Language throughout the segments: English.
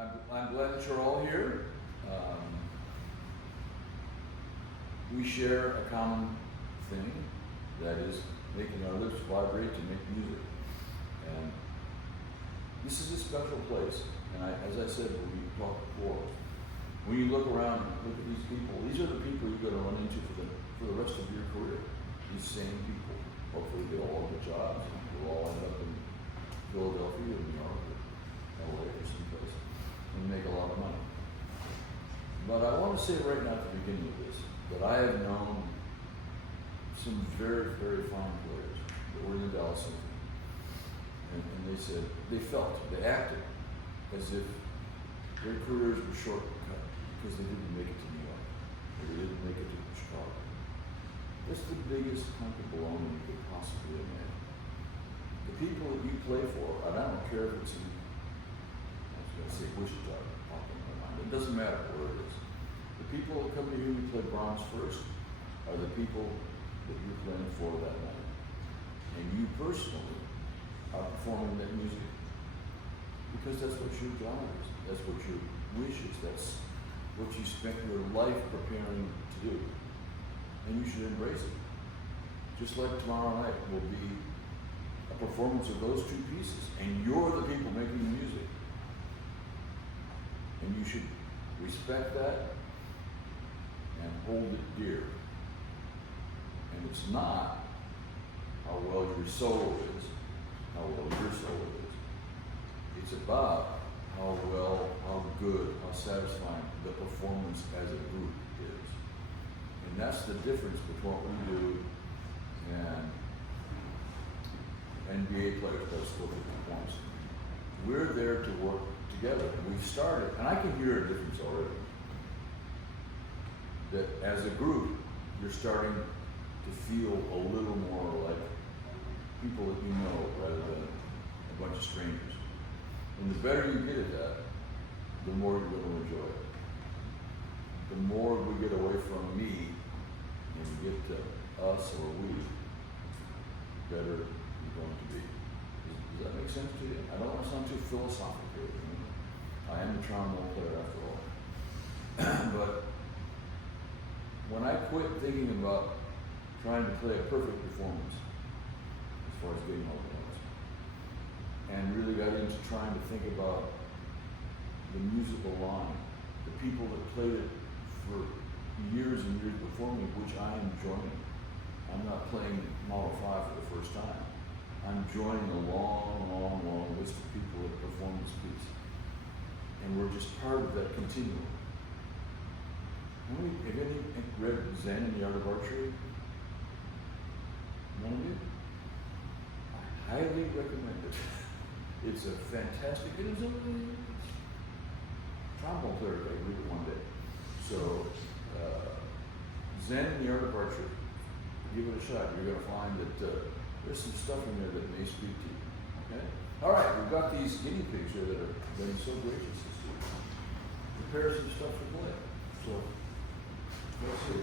I'm glad that you're all here. We share a common thing, that is making our lips vibrate to make music. And this is a special place. And as I said when we talked before, when you look around and look at these people, these are the people you're going to run into for the rest of your career. These same people. Hopefully they'll all get jobs and we'll all end up in Philadelphia or New York or LA or someplace and make a lot of money. But I want to say right now at the beginning of this that I have known some very, very fine players that were in the Dallas Symphony. And they said, they acted as if their careers were shortcut because they didn't make it to New York or they didn't make it to Chicago. That's the biggest hunk of baloney you could possibly imagine. The people that you play for, and I don't care if it's in, I was going to say Wichita, popping in my mind. It doesn't matter where it is. The people that come to you play Brahms first are the people that you're playing for that night. And you personally are performing that music because that's what your job is. That's what your wish is. That's what you spent your life preparing to do. And you should embrace it. Just like tomorrow night will be a performance of those two pieces, and you're the people making the music. And you should respect that and hold it dear. And it's not how well your solo is, how well your solo is. It's about how well, how good, how satisfying the performance as a group is. And that's the difference between what we do and NBA players that score 50 points. We're there to work together. And we've started, and I can hear a difference already. That as a group, you're starting to feel a little more like people that you know rather than a bunch of strangers. And the better you get at that, the more you're going to enjoy it. The more we get away from me and we get to us or we, the better you're going to be. Does that make sense to you? I don't want to sound too philosophical. I am a trombone player after all. But when I quit thinking about trying to play a perfect performance, as far as getting all the notes, and really got into trying to think about the musical line, the people that played it for years and years before me, which I am joining. I'm not playing Model 5 for the first time. I'm joining a long, long, long list of people that perform this piece. And we're just part of that continuum. Have any read Zen and the Art of Archery? None of you? I highly recommend it. It's a fantastic, it is a trombone player guy, read it one day. So, Zen and the Art of Archery, give it a shot. You're going to find that there's some stuff in there that may speak to you. Okay? All right, we've got these guinea pigs here that are being so gracious this week. Prepare some stuff to play. So, let's see.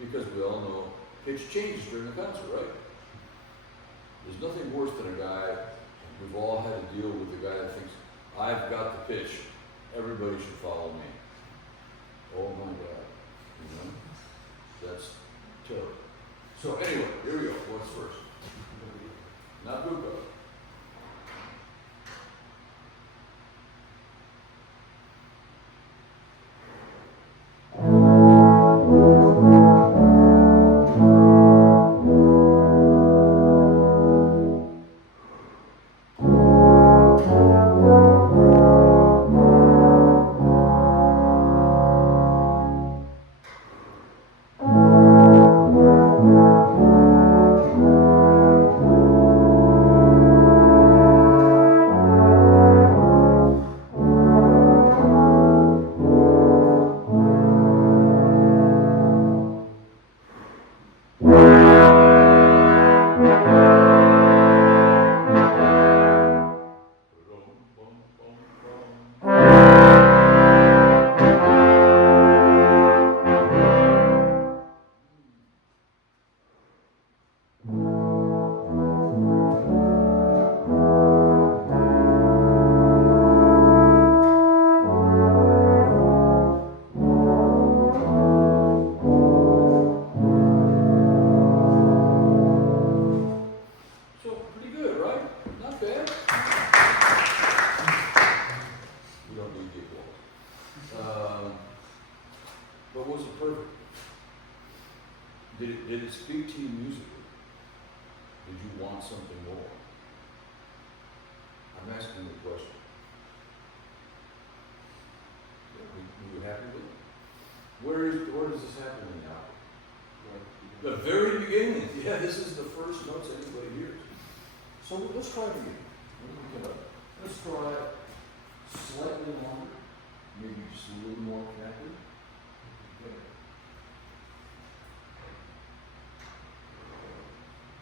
Because we all know pitch changes during the concert, right? There's nothing worse than a guy, we've all had to deal with the guy that thinks, I've got the pitch everybody should follow me. Oh my God, you know, that's terrible. So anyway, here we go. What's first? Not good, though. Did it speak to you musically? Did you want something more? I'm asking the question. Were you happy with it? Where does this happen in the album? The very beginning. Yeah, this is the first notes anybody hears. So let's try it again. Let's try slightly longer, maybe just a little more connected. Okay.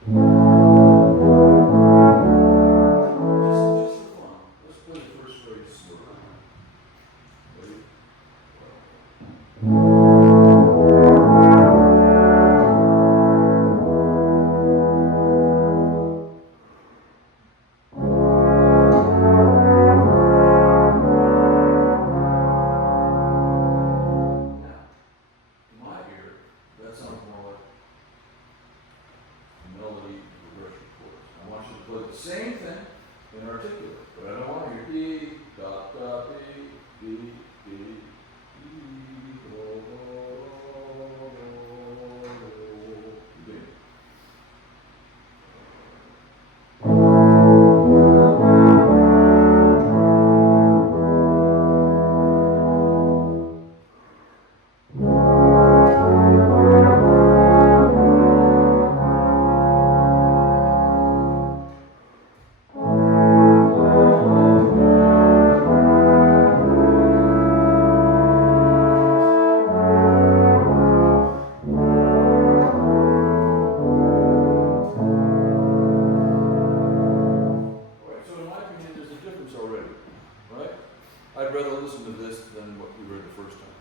Just for fun. Let's play the first phrase slow. Ready? Same thing in articulate, but I don't want to hear B, da, da, B, B, B, B, do, do, do, do. I'd rather listen to this than what we heard the first time.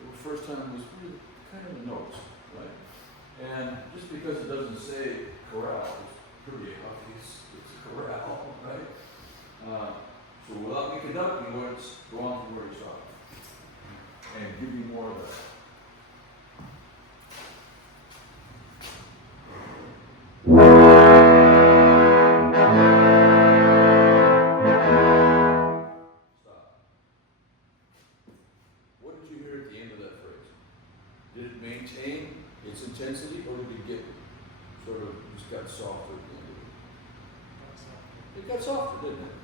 The first time was really kind of the notes, right? And just because it doesn't say chorale, it's pretty obvious it's a chorale, right? So without me conducting, let's go on from where you started and give you more of that. Did it maintain its intensity, or did it get sort of just got softer at the end of it? It got softer, didn't it?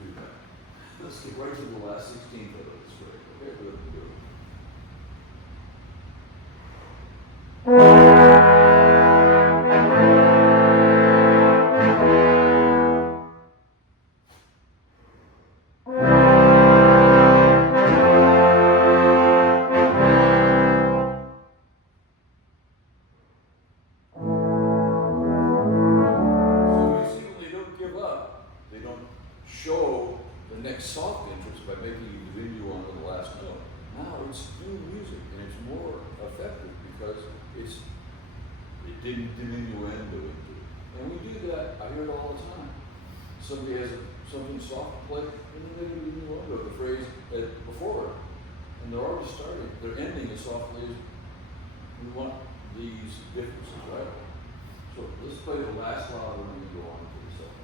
Do that. Let's get right to the last 16th of this phrase. Okay, let's do it. Show the next soft interest by making you continue on to the last note. Now it's new music and it's more effective because it didn't diminuendo into it. And we do that, I hear it all the time. Somebody has a something soft to play, and then they can do one with the phrase before it. And they're already starting, they're ending as softly as we want these differences, right? So let's play the last louder when we go on to the second.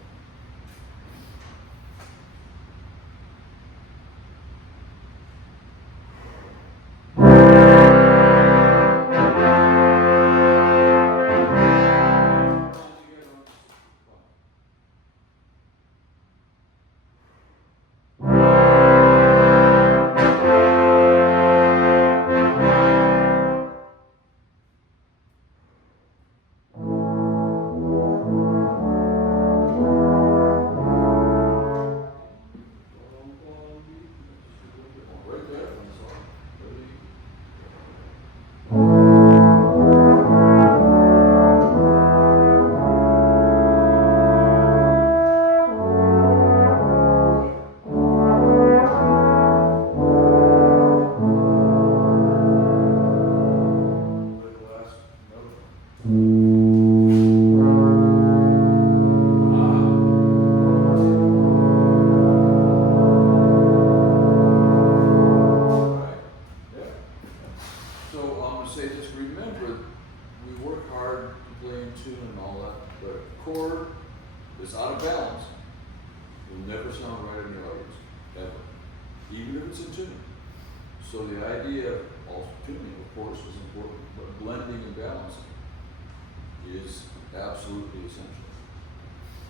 So the idea of also tuning, of course, is important, but blending and balancing is absolutely essential.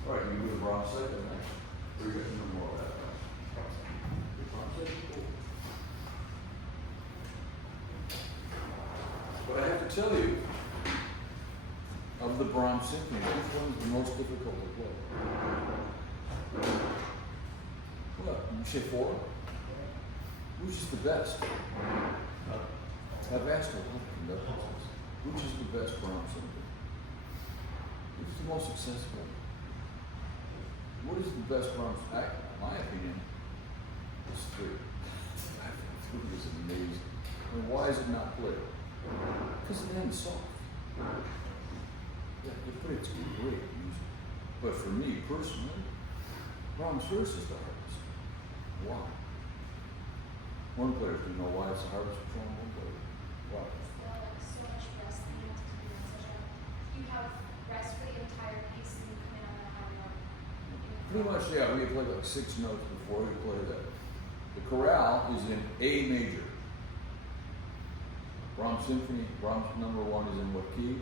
All right, you do the Brahms second next. We're going to know more of that. The Brahms second, cool. But I have to tell you, of the Brahms symphony, which one is the most difficult to play? What? You say four? Which is the best? I've asked a lot of conductors, which is the best Brahms symphony? Which is the most successful? What is the best Brahms? My opinion is three. I think three is amazing. And why is it not played? Because it ends soft. Yeah, but it's great music. But for me personally, Brahms first is the hardest. Why? One player, do you know why it's the hardest for trombone player? Why? So much rest that you have to do in such a, you have rest for the entire piece and you come in on a high note. Pretty much, yeah, we played like 6 notes before we played that. The chorale is in A major. Brahms Symphony, Brahms number 1 is in what key?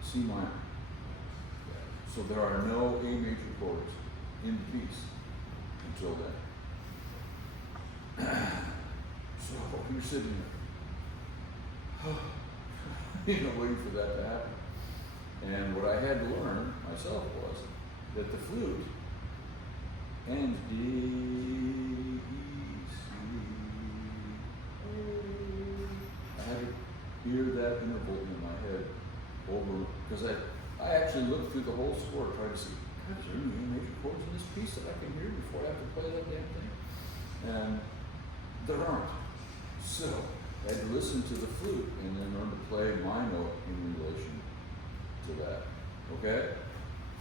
C minor. So there are no A major chords in the piece until then. So you're sitting there, waiting for that to happen. And what I had to learn myself was that the flute ends D, E, C, A. I had to hear that interval in my head over, because I actually looked through the whole score, tried to see, God, is there any major chords in this piece that I can hear before I have to play that damn thing? And there aren't. So I had to listen to the flute and then learn to play my note in relation to that. Okay?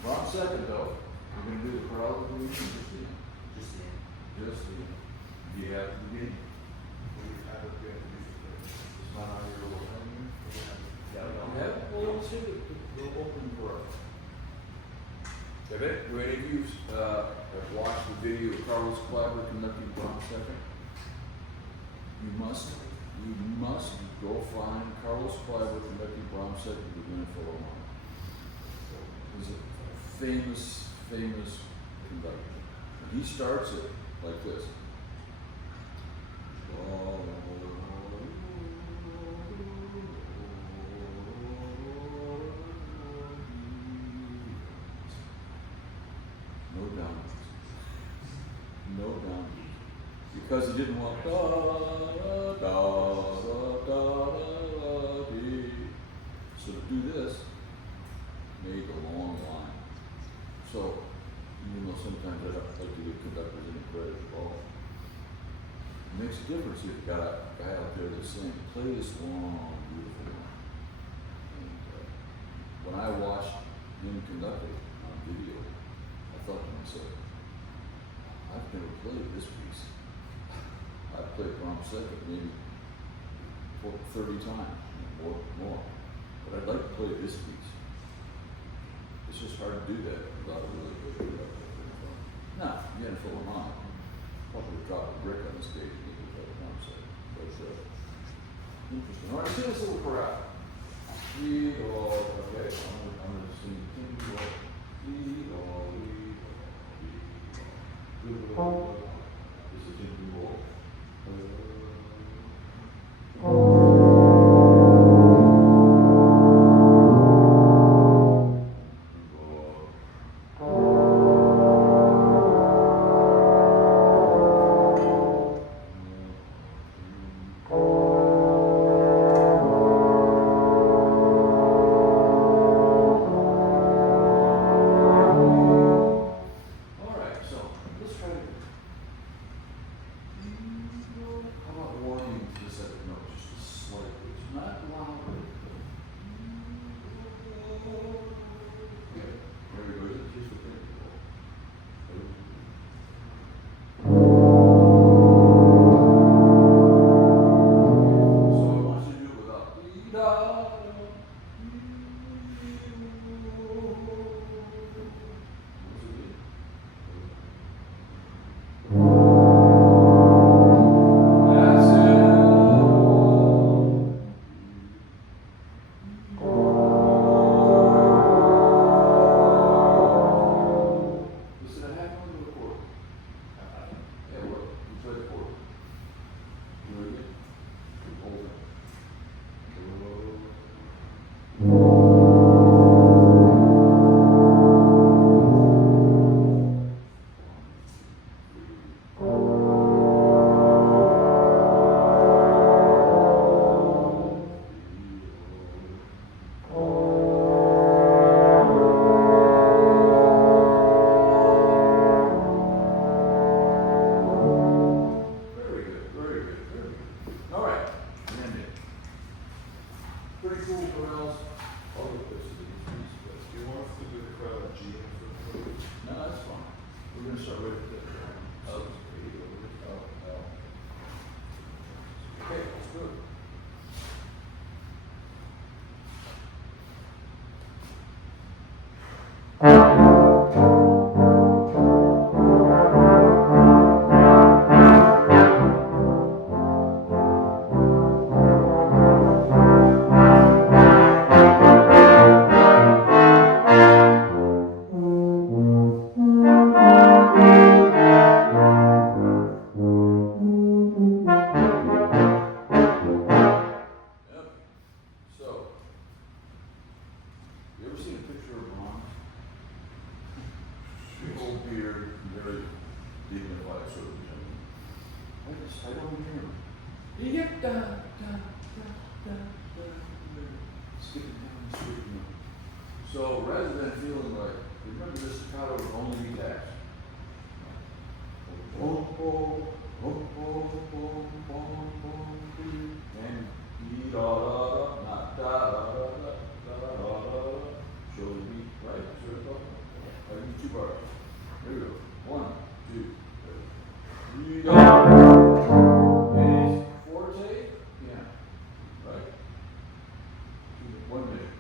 Brahms second though. We're going to do the chorale of the week and just the end. Just the end. Just the end. Do you have the beginning? It's not on your little thing here? Yeah, we all Yeah? Well, let's see the opening chorale. Have any of you have watched the video of Carlos Kleiber conducting Brahms second? You must go find Carlos Kleiber conducting Brahms second with Gannon Allen. He's a famous conductor. And he starts it like this. No downbeats. Because he didn't want da da da da da dee. So to do this, made a long line. So, sometimes I like to get conductors in the credit ball. It makes a difference if you've got a guy out there that's saying, play this long, beautiful line. And when I watched him conduct it on video, I thought to myself, I've never played this piece. I've played Brahms second maybe 30 times or more, but I'd like to play this piece. It's just hard to do that without a really good production. Now, you had a full amount. Probably drop a brick on the stage and you could play Brahms second. But interesting. All right, see this little chorale. Lead all, okay, I'm going to sing lead all, lead all, lead all. This is in all. So rather than feeling like, remember this staccato would only be taxed. And E da da da, not da da da da da da da da. Show the beat, right? Sort of. I need 2 bars. Here we go. 1, 2, 3. And it's forte, yeah, right? 1 minute.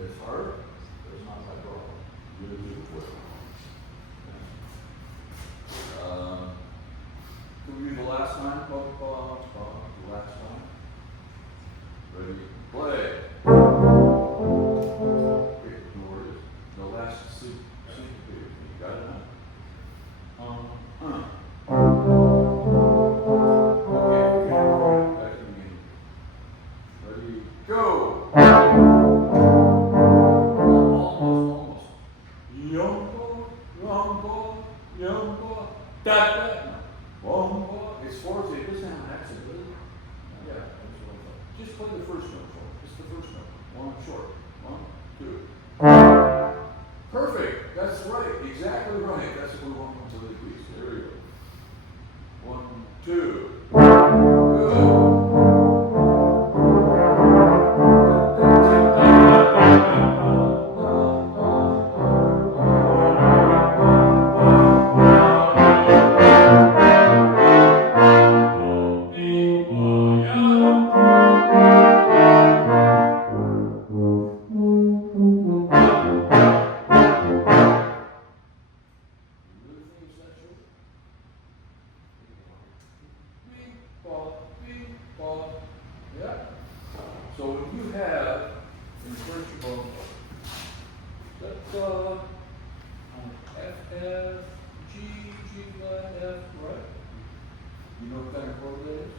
It's hard, but it's not my problem. You do it well. Can we do the last line? The last line. Ready? Play. Okay, you know where it is. The last syncopated. You got it now? Okay, forget it. Back to the beginning. Ready? Go! Almost. Yumbo, da. Wombo. It's fourth. It doesn't have an accent, does it? Yeah, that's what I thought. Just play the first note for me. Just the first note. One short. 1, 2. Perfect. That's right. Exactly right. That's what we want until it agrees. There we go. 1, 2. Good. Yeah. So when you have in first book that F, F, G, G flat, F, right? You know what kind of chord that is?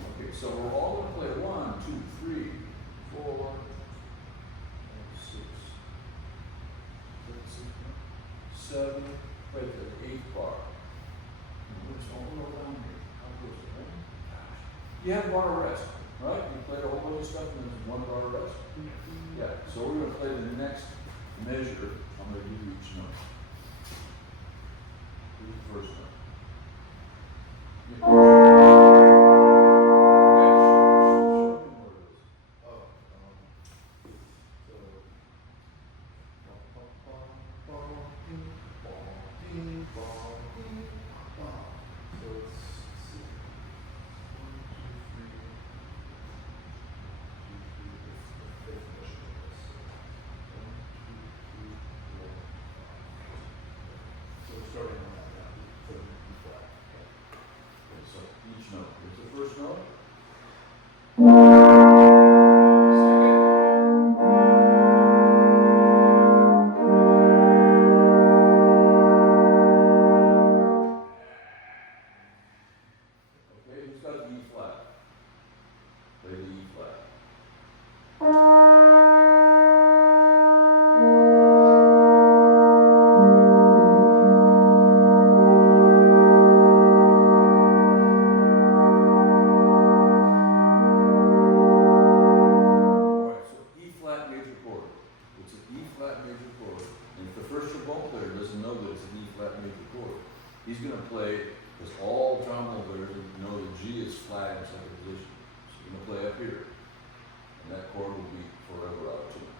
Okay, so we're all going to play 1, 2, 3, 4, 6, 7, right there, the 8th bar. It's all around here. How goes it, right? Gosh. You have bar rest, right? You played a whole bunch of stuff and then there's one bar rest. Yeah, so we're going to play the next measure. I'm going to give you each note. Here's the first note. Yeah. Starting on that now, so B flat. Okay, so each note. Here's the first note. Second. Okay, who's got the E flat? Play the E flat. He's going to play, because all trombone players know that G is flat in second position. So you're going to play up here. And that chord will be forever out of tune.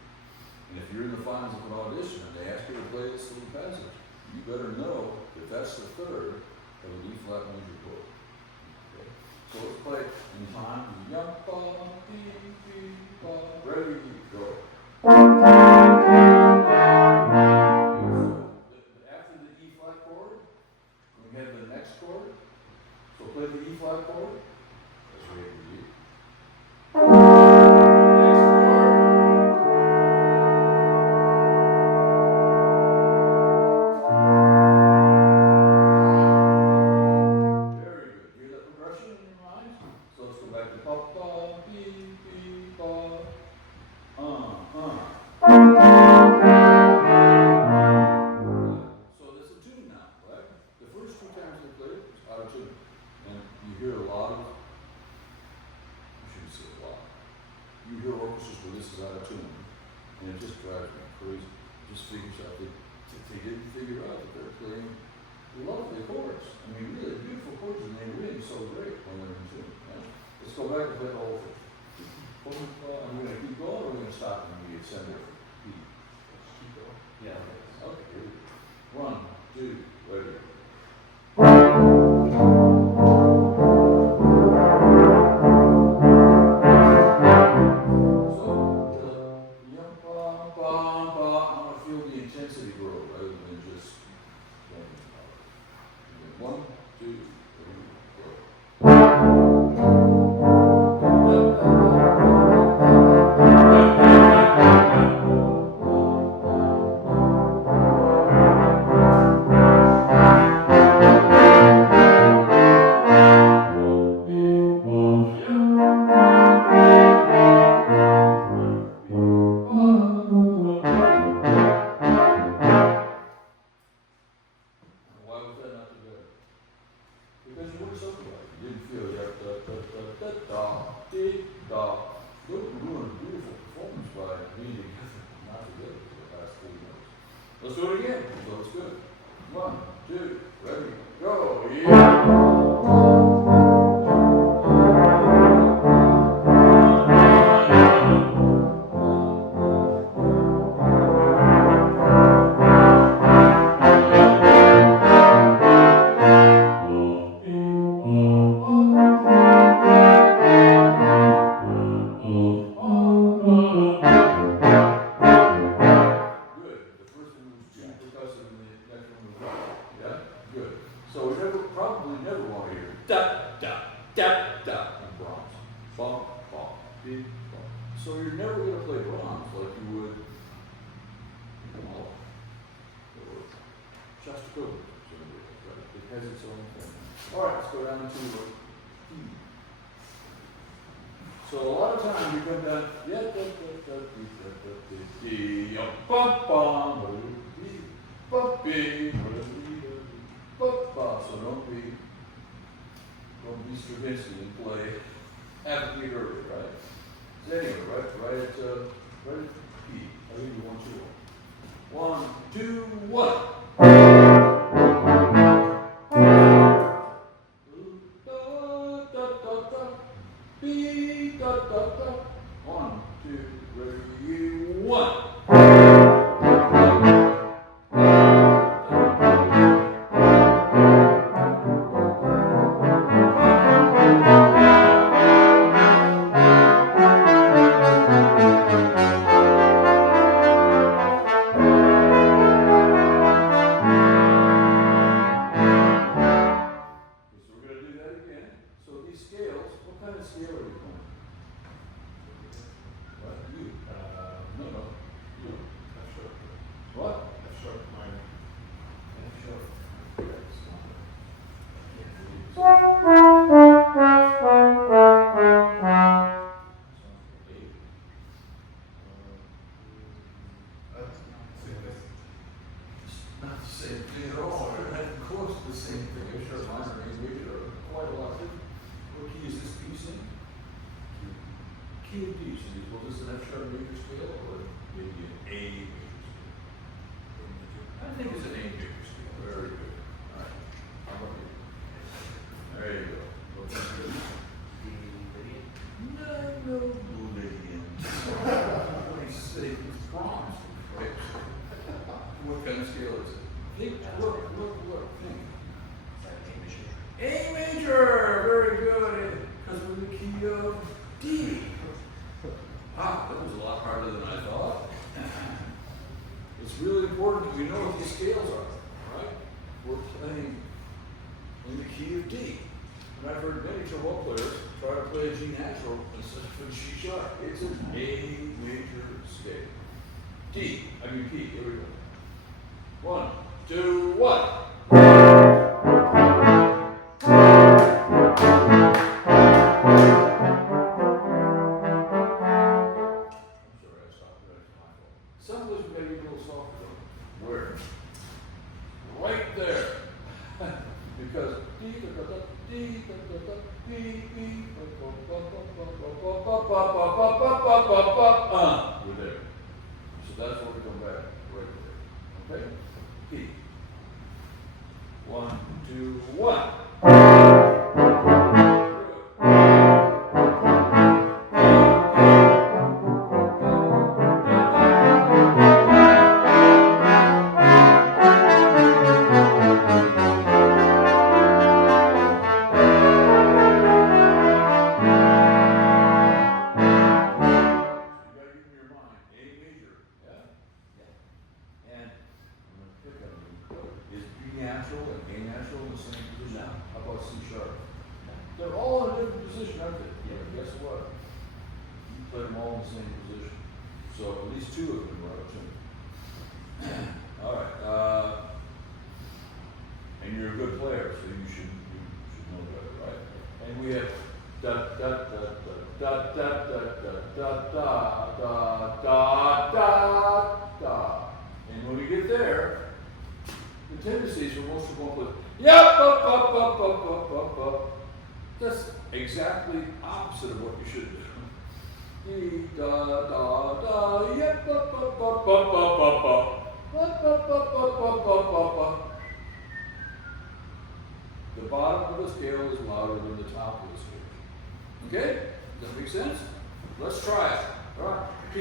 And if you're in the finals of an audition and they ask you to play this little passage, you better know that that's the third of the E flat major chord. Okay? So let's play in time. Ready, go. After the E flat chord, we have the next chord. So play the E flat chord. That's right, E. Next chord. Very good. Hear that progression in your mind? So let's go back to pa pa bi bi pa. So there's a tune now, right? The first 2 times they played it was out of tune. And you hear a lot of, I shouldn't say a lot, you hear orchestras where this is out of tune. And it just drives me crazy. It just figures out that they didn't figure out that they're playing lovely chords. I mean, really beautiful chords, and they ring so great when they're in tune. Right? Let's go back and play the whole thing. I'm going to keep going, or we're going to stop and we get sent there for B. Let's keep going. Yeah. Okay, here we go. 1, 2, ready. by being together, not together for the past 3 notes. Let's do it again, so it's good. 1, 2, ready, go. Yeah. So you're never going to play Brahms like you would Mahler or Shostakovich. It has its own thing. All right, let's go down to E. So a lot of times you come down, so don't be Stravinsky and play half a beat early, right? So anyway, right at P. I think you 1, 2, 1. 1, 2, 1. B, da, da, da. 1, 2, ready, 1. dee, da, da, da, yep, ba, ba, ba, ba, ba, ba, ba. Ba, ba, ba, ba, ba, ba, ba, ba. The bottom of the scale is louder than the top of the scale. Okay? Does that make sense? Let's try it. All right. P.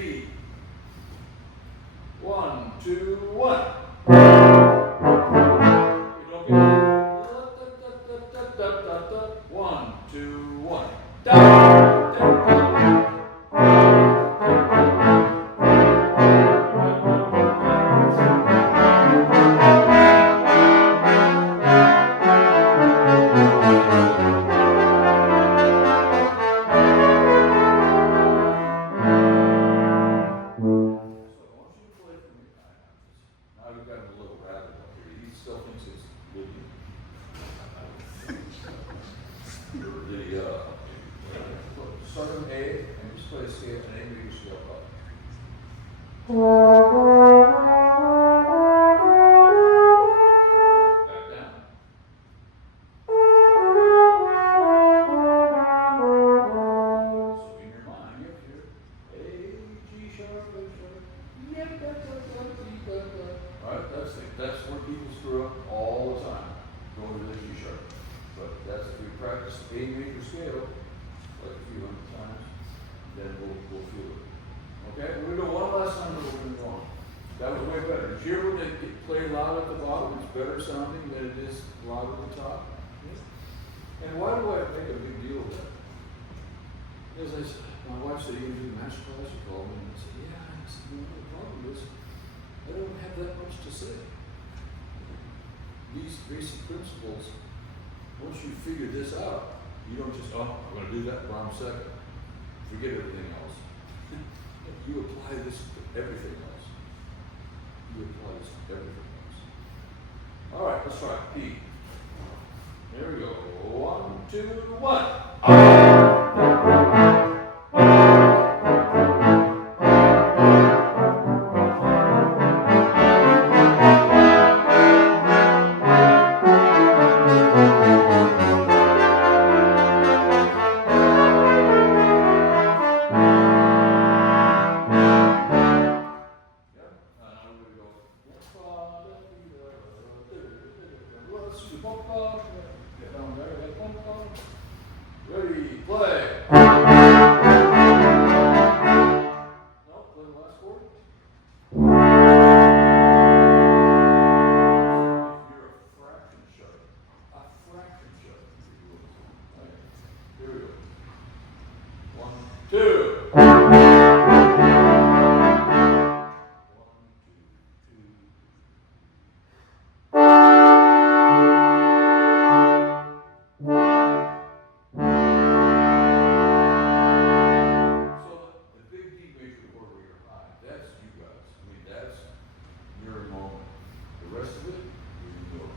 1, 2, 1. You don't get it. 1, 2, 1. Da, da, da. Now you've got a little rabbit up here. He still thinks it's Lydia. Start on A and just play a scale, an A major scale up. Back down. So in your mind, you hear A, G sharp, A sharp. Yep, that's D, Alright, that's where people screw up all the time, going to the G sharp. But that's if we practice A major scale, like a few hundred times, then we'll feel it. Okay, we're gonna do one last time and we're gonna go on. That was way better. Did you hear when they play loud at the bottom? It's better sounding than it is loud at the top. And why do I make a big deal of that? Because my wife said, "You do the Masterclass?" She called me and I said, "Yeah." I said, "No, the problem is I don't have that much to say. These basic principles, once you figure this out, you don't just, I'm going to do that while I'm second. Forget everything else." You apply this to everything else. You apply this to everything else. All right, let's try P. There we go. 1, 2, 1. Ready, play. No, play the last chord. If you're a fraction sharp. Okay. Here we go. 1, 2. 1, 2, 2. So the big D major chord where you're high, that's you guys. I mean, that's your moment. The rest of it, you know.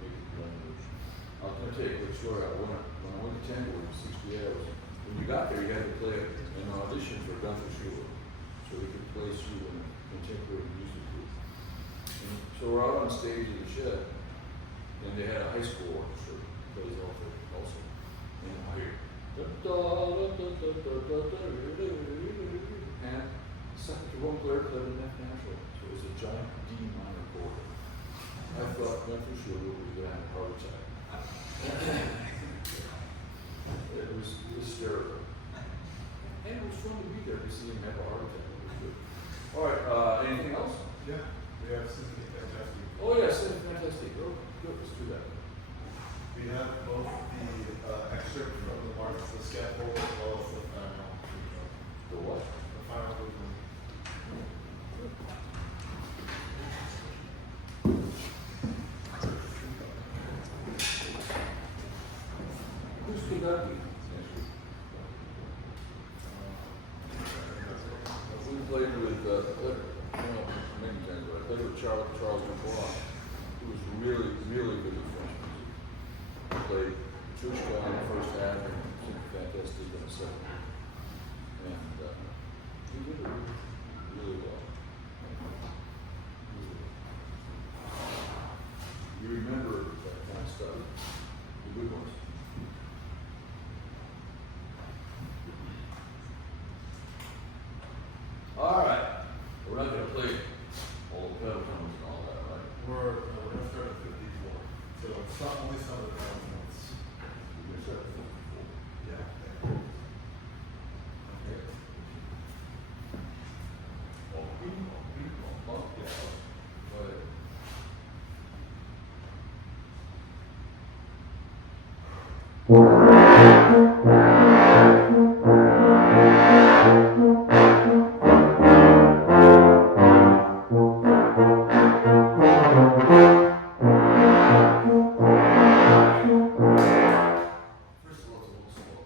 Make it language. I was going to tell you a quick story. When I went to Tango in 68, when you got there, you had to play an audition for Gunther Schuller, so we could place you in a contemporary music group. And so we're out on stage in the shed, and they had a high school orchestra that plays also. And I hear, and second trombone player played an F natural, so it was a giant D minor chord. I thought Gunther Schuller was going to have a heart attack. It was hysterical. And it was fun to be there to see him have a heart attack. It was good. All right, anything else? Yeah, we have something fantastic. Oh, yes, that's fantastic. Oh, good, let's do that. We have both the excerpt from the March, the scaffold, as well as the final. The what? The final movement. Who's conducting? We played with, many times, but I played with Charles Dubois, who was really, really good at French music. He played Petrushka in the first half and Super Fantastic in the second. And he did it really well. You remember that kind of stuff, the good ones. First of all, it's a little slow.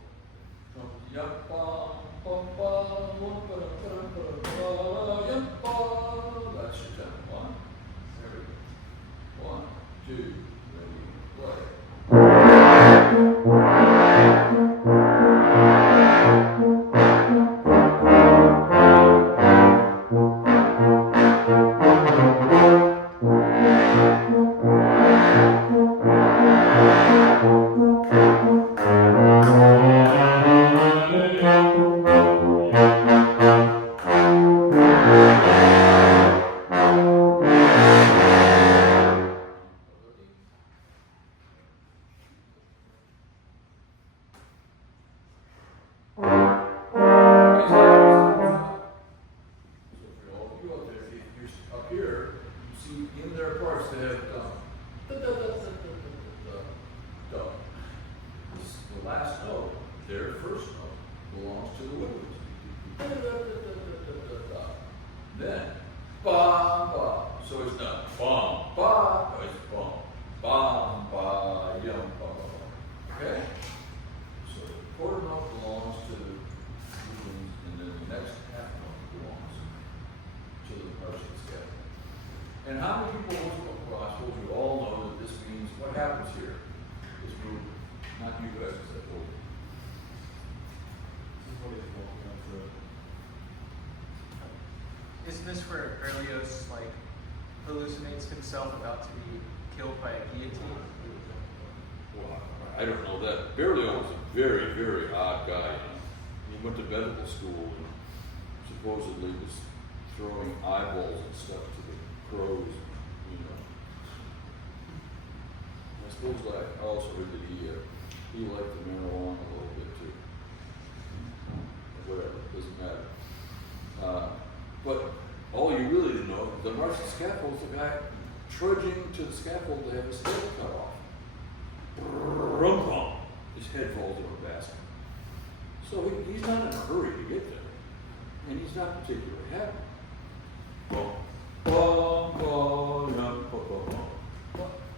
That's your tempo. One. There we go. 1, 2, ready, play. Up here, you see in their parts they have da da da da da da da da. The last note, their first note, belongs to the woodwinds. Da da da da da da da da. Then ba ba. So it's not bum ba, no, it's bum bum ba yum ba ba ba. Okay? So the quarter note belongs to the woodwinds, and then the next half note belongs to the partial scale. And how many people, well, I suppose you all know that this means what happens here is movement. Not you guys, except for Isn't this where Berlioz like hallucinates himself about to be killed by a guillotine? well, I don't know that. Berlioz was a very, very odd guy. He went to medical school and supposedly was throwing eyeballs and stuff to the crows, you know. I suppose I also heard that he liked the marijuana a little bit too. Whatever, doesn't matter. But all you really know, the Martian scaffold's the guy trudging to the scaffold to have his head cut off. Rum. His head falls in a basket. So he's not in a hurry to get there. And he's not particularly happy.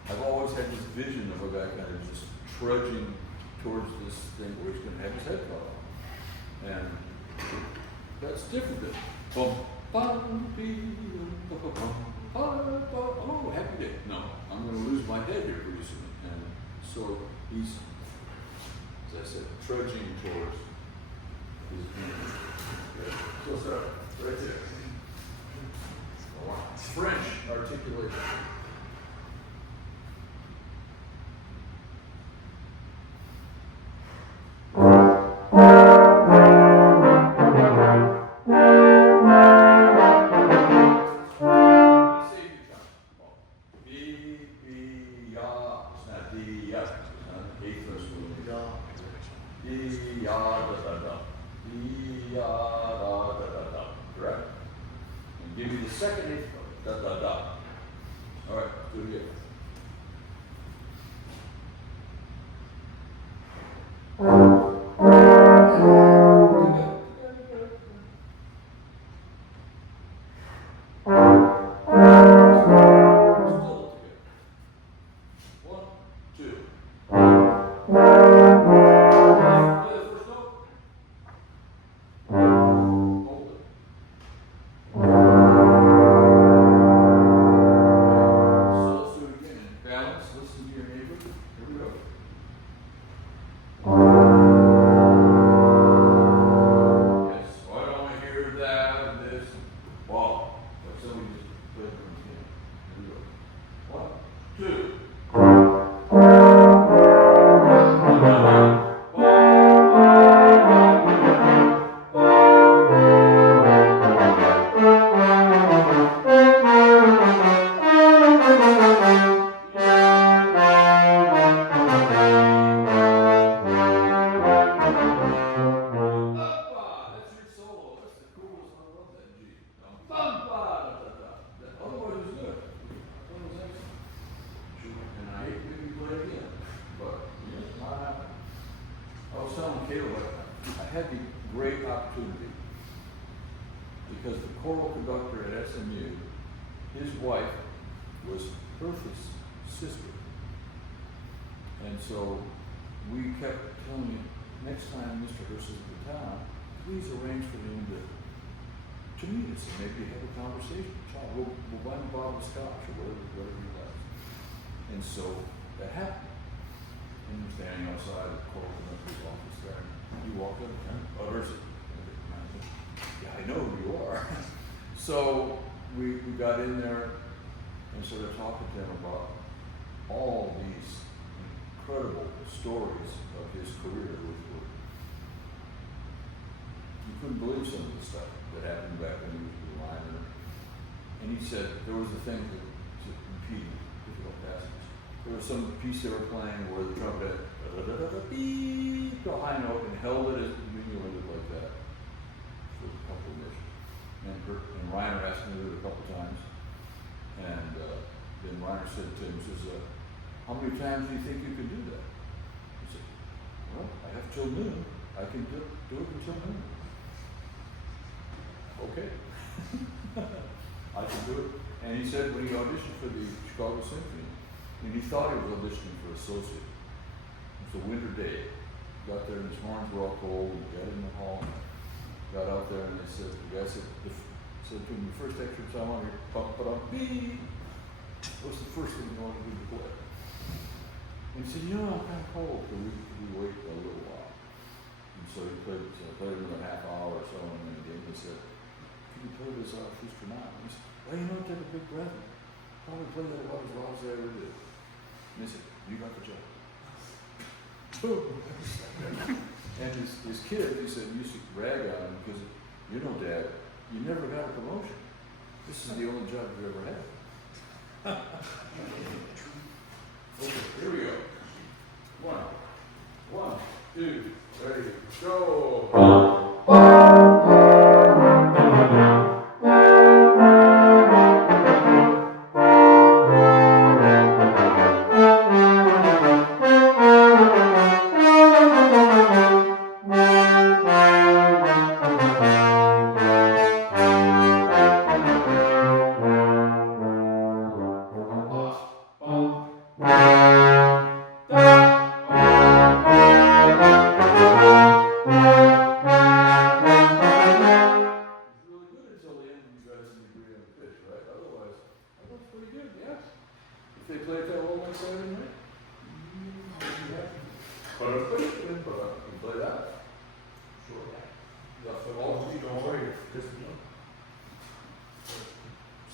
I've always had this vision of a guy kind of just trudging towards this thing where he's going to have his head cut off. And that's different than oh, happy day. No, I'm going to lose my head here pretty soon. And so he's, as I said, trudging towards his end. So sorry, right there. It's French articulation. Correct? And give me the second eighth note. Da da da. All right, do it again. great opportunity because the choral conductor at SMU, his wife was Edythe's sister. And so we kept telling him, next time Mr. Hurst is in town, please arrange for him to meet us and maybe have a conversation. Child, we'll buy him a bottle of scotch or whatever he likes. And so that happened. And he was standing outside the choral conductor's office there. And he walked up and Hurst. And I said, yeah, I know who you are. So we got in there and started talking to him about all these incredible stories of his career with you couldn't believe some of the stuff that happened back when he was a liner. And he said there was a thing that repeated difficult passages. There was some piece they were playing where the trumpet beep to a high note and held it as diminuted like that for a couple of minutes. And Reiner asked me to do it a couple of times. And then Reiner said to him, he says, how many times do you think you could do that? He said, well, I have till noon. I can do it until noon. Okay. I can do it. And he said when he auditioned for the Chicago Symphony, and he thought he was auditioning for associate. It was a winter day. Got there and his horns were all cold, and got in the hall, and got out there and they said, the guy said to him, the first excerpt I want to hear, bum-ba-dum-bee. What's the first thing you want to do to play? And he said, I'm kind of cold, so we wait a little while. And so he played another half hour or so, and then again he said, can you play this Fust or not? He said, well, take a big breath. Probably play that about as well as I ever did. And he said, you got the job. And his kid, he said, used to rag on him because, Dad, you never got a promotion. This is the only job you ever had. Okay, here we go. 1, 2, ready, go.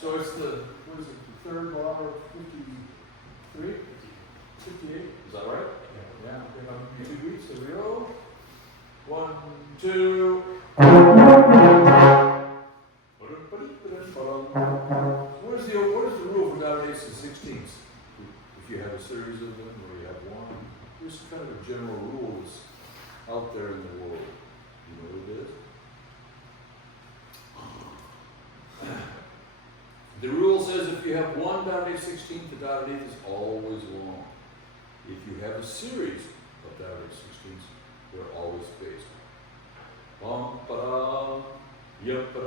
So it's the third bar of 53? 58? Is that right? Yeah. Okay, 2 weeks, here we go. 1, 2. What is the rule for nowadays the 16ths? If you have a series of them or you have one, there's kind of a general rule that's out there in the world. You know what it is? The rule says if you have one Dante 16th, the Dante is always long. If you have a series of Dante 16ths, they're always spaced. Bum ba yep ba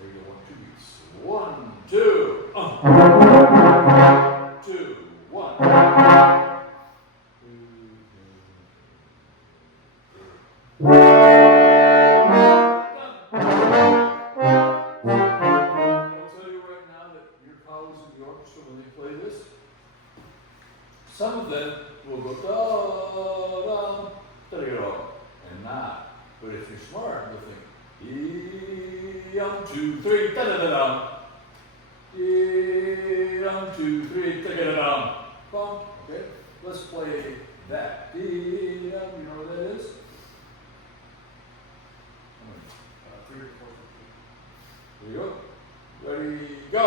There you go, 1, 2 weeks. 1, 2. 2, 1. Some of them will go da-da, da-da-da, and not. But if you're smart, you'll think, 1, 2, 3, da-da-da-da. 1, 2, 3, da-da-da-da. Bum. Okay, let's play that. You know what that is? 3 or 4. Here you go. Ready, go.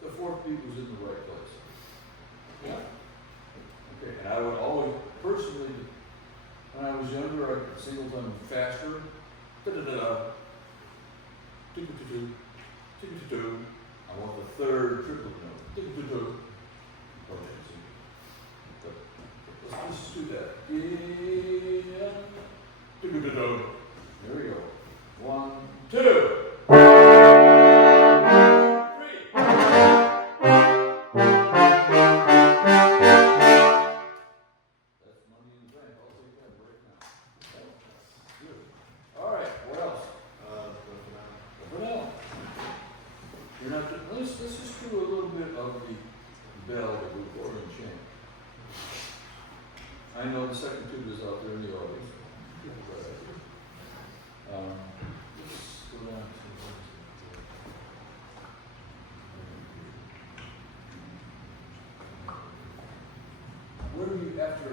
The fourth beat was in the right place. Yeah? Okay, and I would always was younger, I singled them faster. Da-da-da-da. Do-do-do-do. Do-do-do-do. I want the third triplet note. Do-do-do-do. Okay, see. But let's just do that. Yeah. Do-do-do-do. There we go. 1, 2. 3. That's money in the bank. I'll take that right now. Good. All right. What else? For now. You're not. Let's just do a little bit of the bell that we go and chant. I know the second tube is out there in the audience. Let's go down to. Where do you after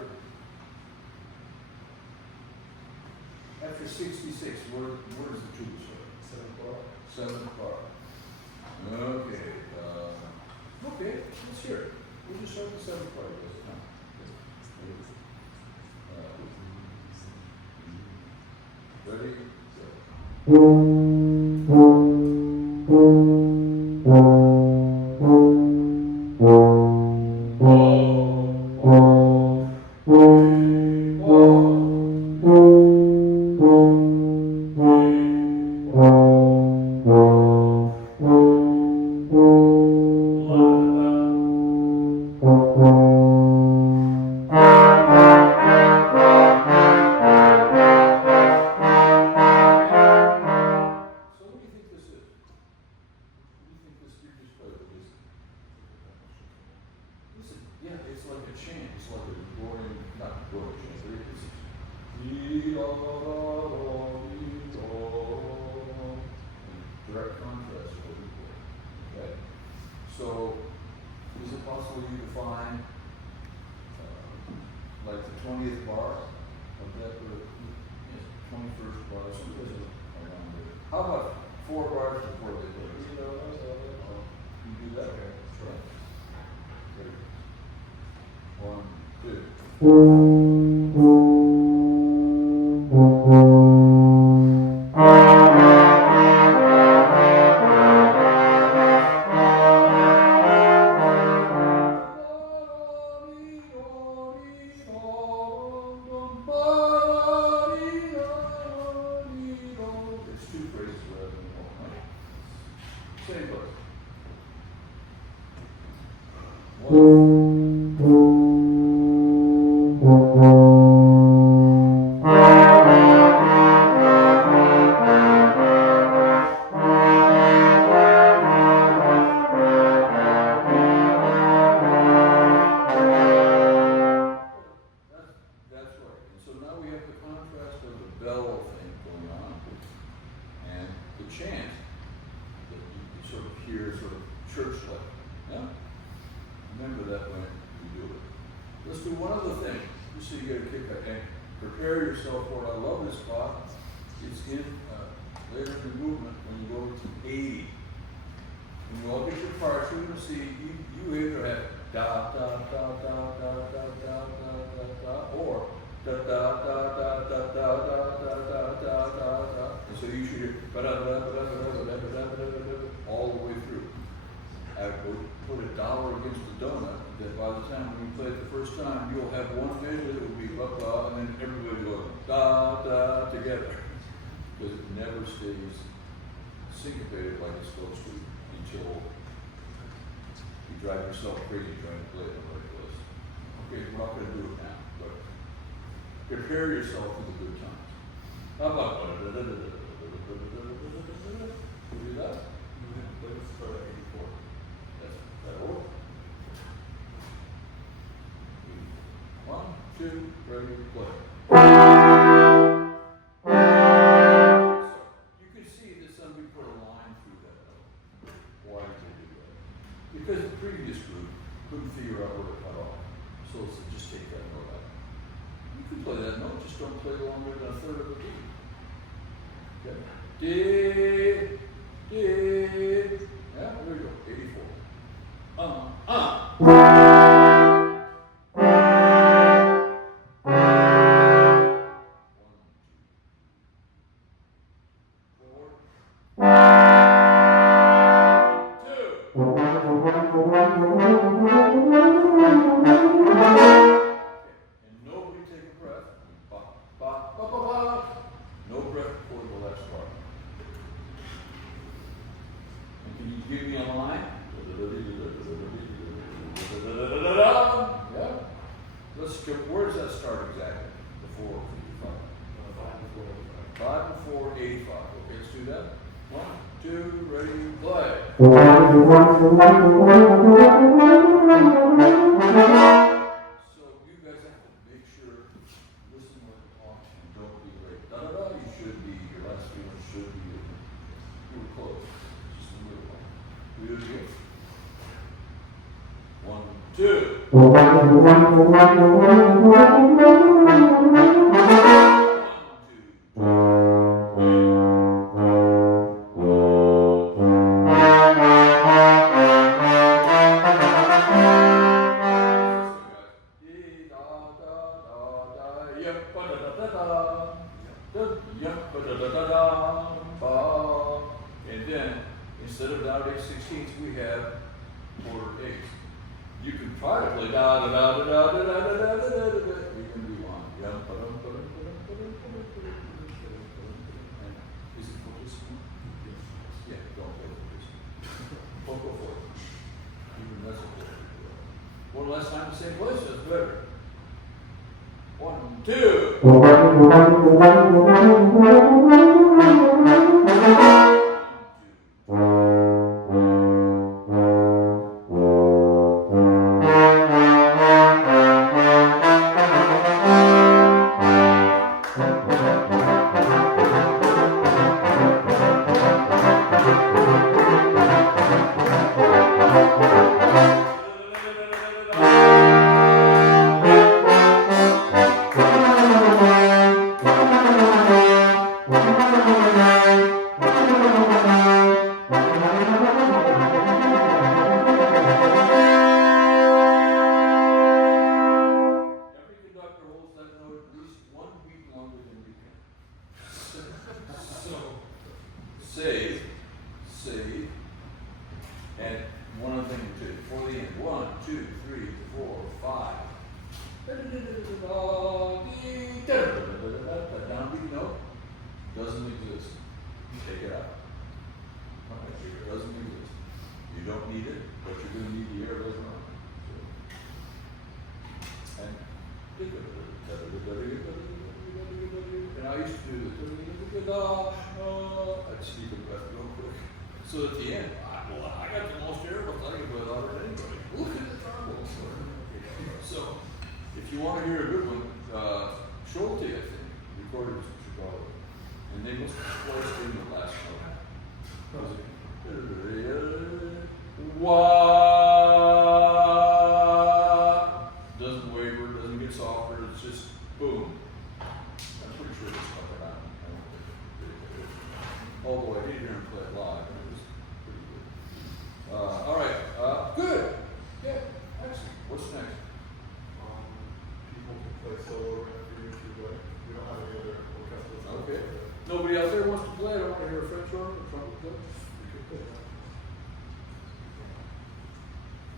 66? Where does the tube start? 7th bar. Okay. Okay. Let's hear it. We'll just start the 7th bar. Ready? Go. Syncopated like it's supposed to until you drive yourself crazy trying to play it like this. Okay, we're not going to do it now, but prepare yourself for the good times. How about do that? Let's start at 84. That's that over. 1, 2, ready, play. Because the previous group couldn't figure out where to cut off. So just take that note out. You can play that note, just don't play longer than a third of the beat. Okay. D. Yeah, there we go. 84. where does that start exactly? Before 55? 5 before 85. Okay, let's do that. 1, 2, ready, play. So you guys have to make sure, listen when you talk and don't be late. Da da da, you should be, your last feeling should be, you were close, just a little while. We do it again. 1, 2, 3. And then, instead of down 8/16, we have quarter eighths. You can try to play da da da da da da da da da da da da. You can do one. Yeah. Is it for this one? Yeah, don't play for this. Don't go for it. Even that's okay. One last time, the same place, that's better. 1, 2. Save, and one other thing too, for the end, 1, 2, 3, 4, 5. Downbeat note doesn't exist. Take it out. Okay, it doesn't exist. You don't need it, but you're going to need the air later on. And I used to do the I'd sneak a breath real quick. So at the end, I got the most air I can put out of anybody. Look at the trombone. So if you want to hear a good one, Schulte, I think, recorded in Chicago. And they must have spliced in the last note. Wah! Doesn't waver, doesn't get softer, it's just boom. I'm pretty sure it's stuck around. Although I did hear him play it live, and it was pretty good. All right, good. Yeah, excellent. What's next? People can play solo if you like. We don't have any other orchestral stuff. Okay. Nobody out there wants to play? I don't want to hear a French horn or trumpet play. We could play that.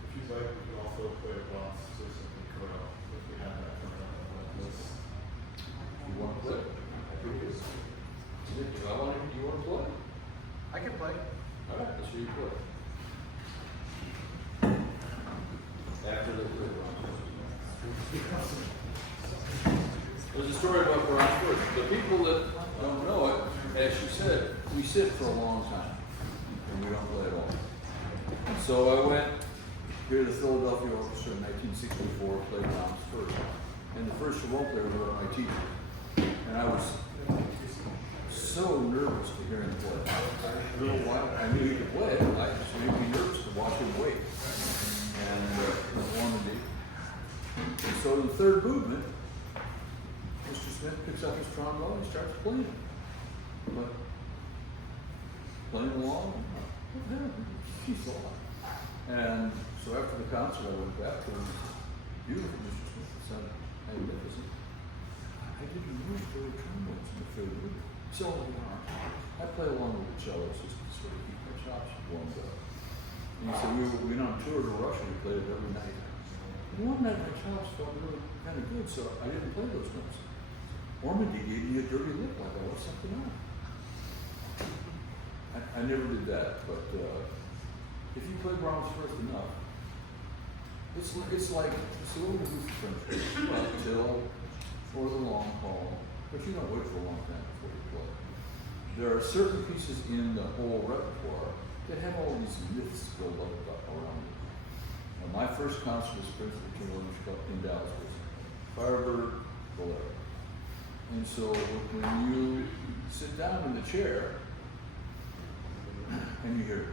If you'd like, we can also play a boss or something chorale if we have that coming up on that list. You want to play? Do you want to play? I can play. All right, let's hear you play. After they play. There's a story about Baron's Woods. The people that don't know it, as she said, we sit for a long time and we don't play at all. So I went here to the Philadelphia Orchestra in 1964, played Brahms first. And the first trombone player was my teacher. And I was so nervous to hear him play. A little while, I knew he could play it, I just made me nervous to watch him wait. And wanted me. And so the third movement, Mr. Smith picks up his trombone and starts playing. But playing along, what happened? She saw it. And so after the concert, I went back to him. Beautiful, Mr. Smith. It sounded magnificent. I didn't know there were trombones in the third movement. So I play along with the cellos just to sort of keep my chops warmed up. And he said, we went on tour to Russia, we played it every night. And one night my chops felt really kind of good, so I didn't play those notes. Ormandy gave me a dirty look like I left something out. I never did that, but if you play Brahms first enough, It's like a little goose country, till for the long haul, but you don't wait for a long time before you play. There are certain pieces in the whole repertoire that have all these myths built up around it. Now, my first concert was in Dallas was Firebird Bolero. And so when you sit down in the chair and you hear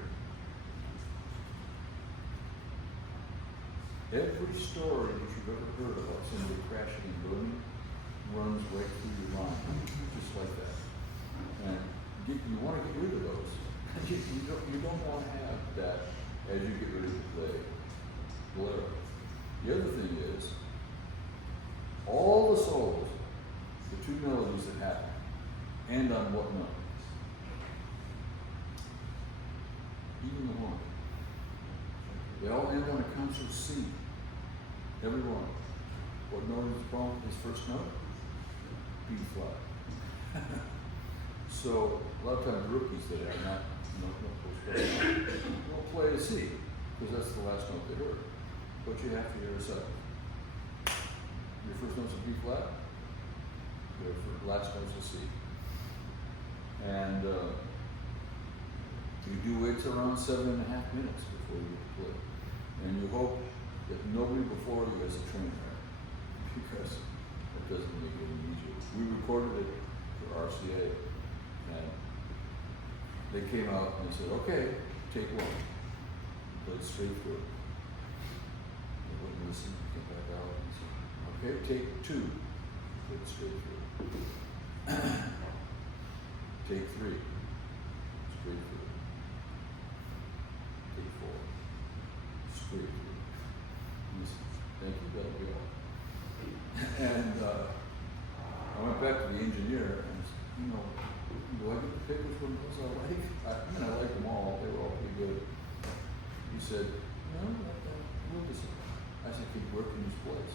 every story that you've ever heard about somebody crashing and burning runs right through your mind, just like that. And you want to get rid of those. You don't want to have that as you get ready to play Bolero. The other thing is, all the solos, the two melodies that happen, end on what note? Even the one. They all end on a concert C. Every one. What note is his first note? B flat. So a lot of times rookies that are not will play a C because that's the last note they heard. But you have to hear a seventh. Your first note's a B flat. Your last note's a C. And you do wait around 7.5 minutes before you get to play. And you hope that nobody before you has a train wreck, because it doesn't make it any easier. We recorded it for RCA, and they came out and said, okay, take one. Played straight through. They wouldn't listen, came back out and said, okay, take two. Played straight through. Take three. Straight through. Take four. Straight through. Thank you, that'll be all. And I went back to the engineer and said, do I get to pick which one was I like? I liked them all, they were all pretty good. He said, no, we'll listen. I said, where can you splice?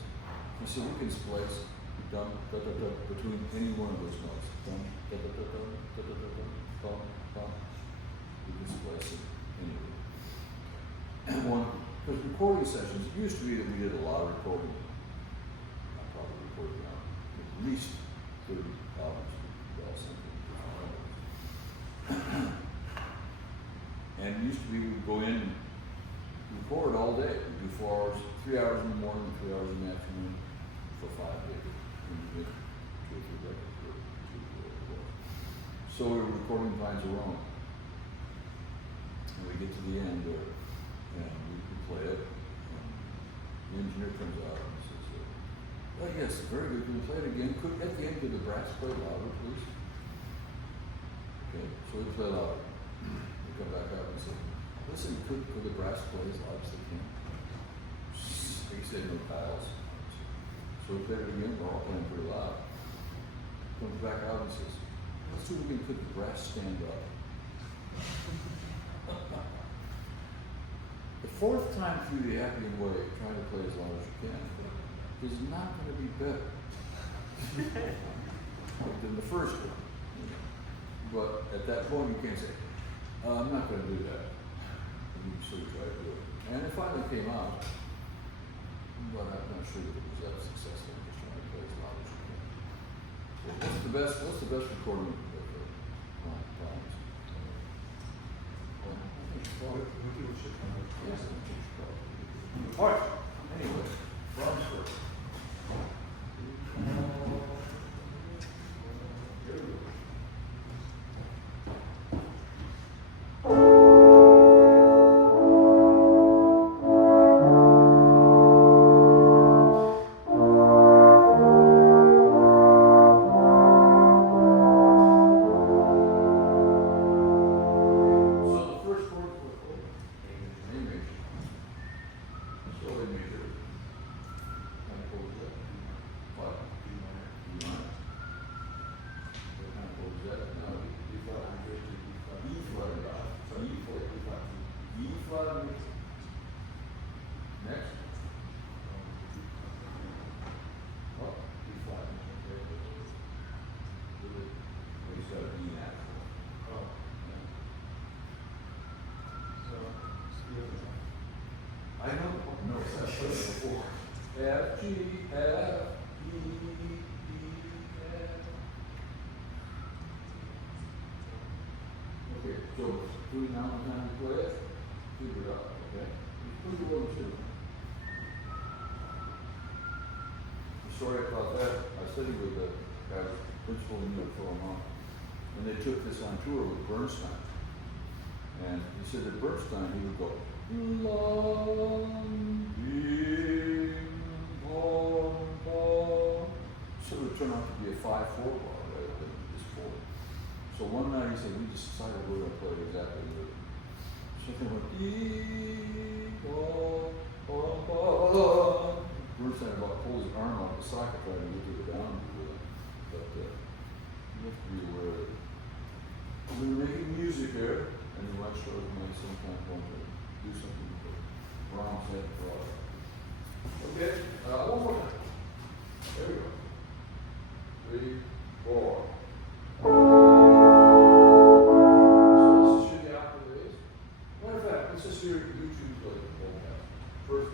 He said, we can splice dum, da, da, da, between any one of those notes. Dum, da, da, da, dum, da, da, da, dum, bum, bum. We can splice it anywhere. And because recording sessions, it used to be that we did a lot of recording. I probably recorded now at least 30 albums. And it used to be we would go in and record all day. We'd do 4 hours, 3 hours in the morning, 3 hours in the afternoon for 5 days. And we did 2 or 3 records. So we were recording Vines of Rome. And we get to the end and we play it. And the engineer comes out and says, oh yes, very good. Can we play it again? Could at the end could the brass play louder, please? Okay, so we play louder. We come back out and say, listen, could the brass play as loud as they can? He said no tiles. So we played it again, we're all playing pretty loud. Comes back out and says, let's do it again, could the brass stand up? The fourth time through the Abbey way, trying to play as loud as you can, is not going to be better than the first one. But at that point, you can't say, I'm not going to do that. And you sort of try to do it. And it finally came out, but I'm not sure that it was that successful. I'm just trying to play as loud as you can. So what's the best recording of Brahms? Yes, all right. Anyway, Brahms first. Here we go. 4. F, G, F, E, F. Okay, so between now and the time you play it, figure it out, okay? Who's the one too? The story about that, I studied with the guy, principal in New York for a month, and they took this on tour with Bernstein. And he said that Bernstein, he would go, long, bing, bong, bong. So it would turn out to be a 5-4 bar rather than just 4. So one night he said, we just decided we were going to play it exactly with it. So they went, dee, bong, bong, bong. Bernstein about pulled his arm off the socket trying to get to the boundary with it. But you have to be aware of it. We were making music there. And the West Shore might sometimes want to do something with the Brahms head broad. Okay, one more time. There we go. 3, 4. So let's just hear the octaves. Matter of fact, let's just hear you two play the whole half. First,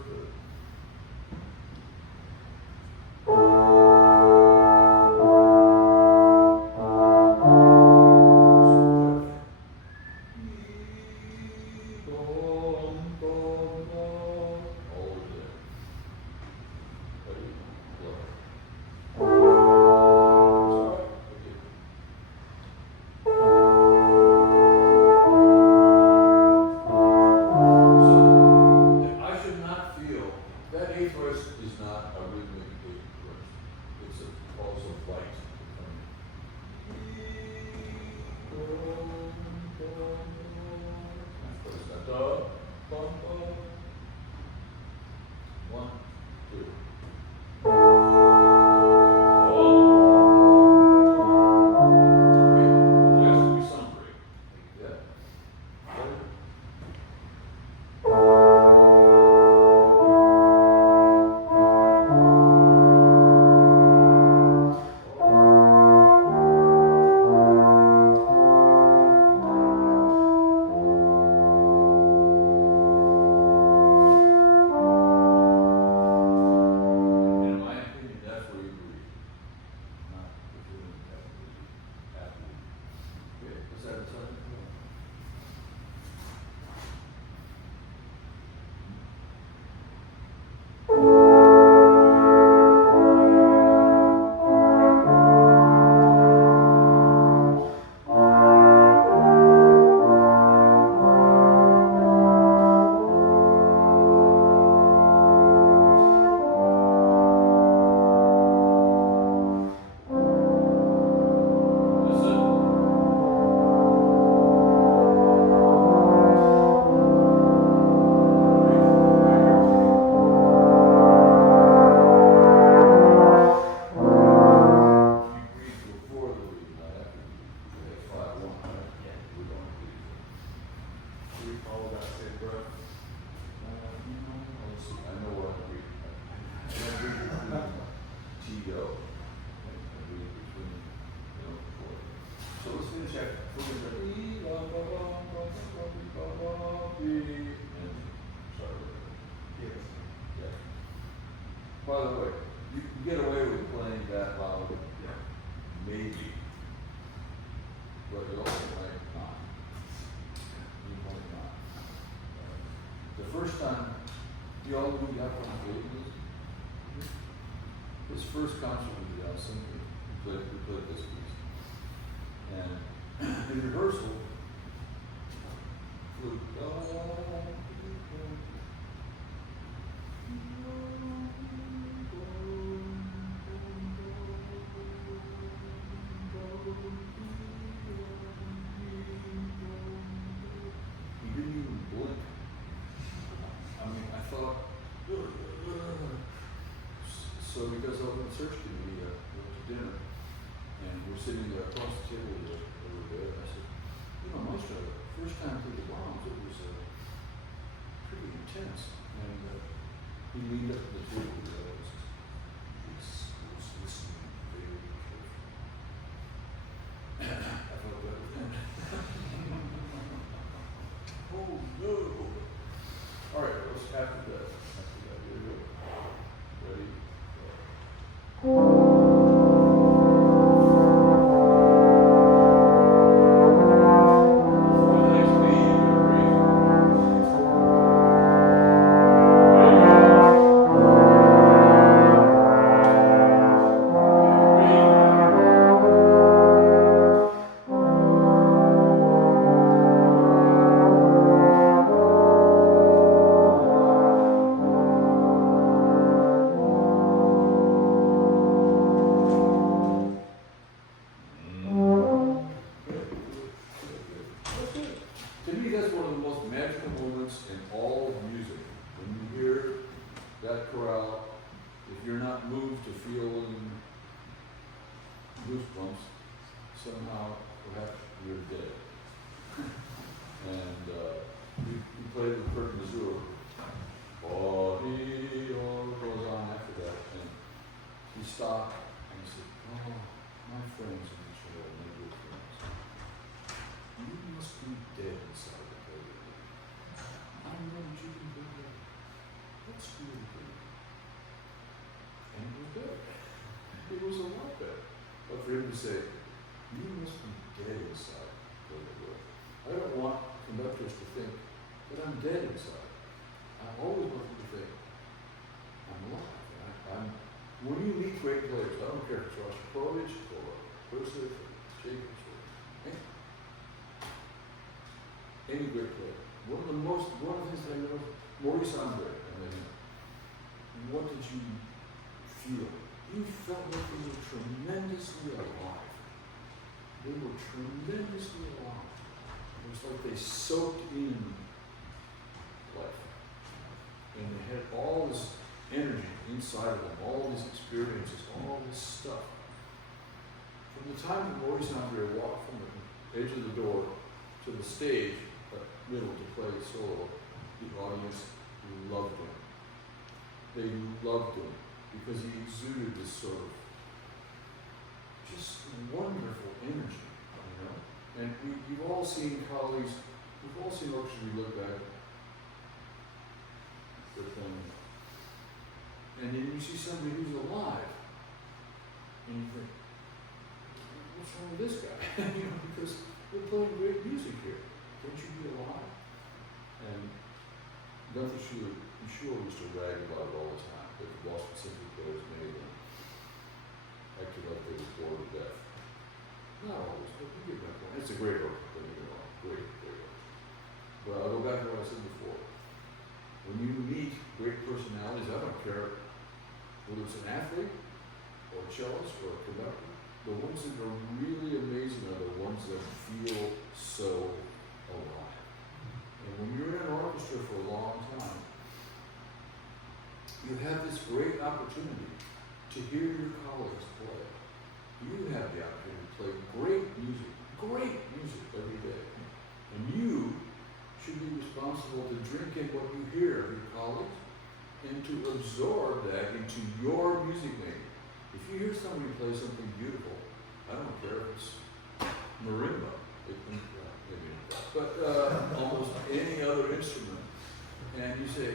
by the way, you can get away with playing that loud, maybe, but you also might not. You might not. The first time, you all knew that one baby. His first concert with the symphony, we played this piece, and in rehearsal, flute. He didn't even blink. I mean, I thought, so because I was in search committee, we went to dinner, and we're sitting across the table over there, and I said, you know, Maestro, first time through the bombs, it was pretty intense. And he leaned up to the table and was listening very carefully. I thought that was him. Oh no! All right, let's after that. Here we go. goosebumps, somehow perhaps you're dead. And we played with Kurt Mazur. Oh, he goes on after that. And he stopped and he said, oh, my friends in the chair, my good friends, you must be dead inside the building. I know that you can do that. Let's do it again. And it was dead. It was a lot better. But for him to say, you must be dead inside the building. I don't want conductors to think that I'm dead inside. I always want them to think I'm alive. When you meet great players, I don't care if it's Rostropovich or Persic or Jacobs or any great player. One of the things that I know, Maurice Andrade, what did you feel? You felt like they were tremendously alive. They were tremendously alive. It was like they soaked in life. And they had all this energy inside of them, all these experiences, all this stuff. From the time that Maurice Andrade walked from the edge of the door to the stage, middle to play solo, the audience loved him. They loved him because he exuded this sort of just wonderful energy, you know? And you've all seen colleagues, we've all seen orchestras we look back, they're playing, and then you see somebody who's alive, and you think, what's wrong with this guy? You know, because we're playing great music here. Can't you be alive? And Gunther Schuller used to rag about it all the time, that the Boston Symphony players made them acted like they were bored to death. Not always, but you get that point. It's a great orchestra, don't get me wrong. Great orchestra. But I'll go back to what I said before. When you meet great personalities, I don't care whether it's an athlete, or a cellist, or a conductor, the ones that are really amazing are the ones that feel so alive. And when you're in an orchestra for a long time, you have this great opportunity to hear your colleagues play. You have the opportunity to play great music every day. And you should be responsible to drink in what you hear of your colleagues and to absorb that into your music making. If you hear somebody play something beautiful, I don't care if it's marimba, maybe not, but almost any other instrument, and you say,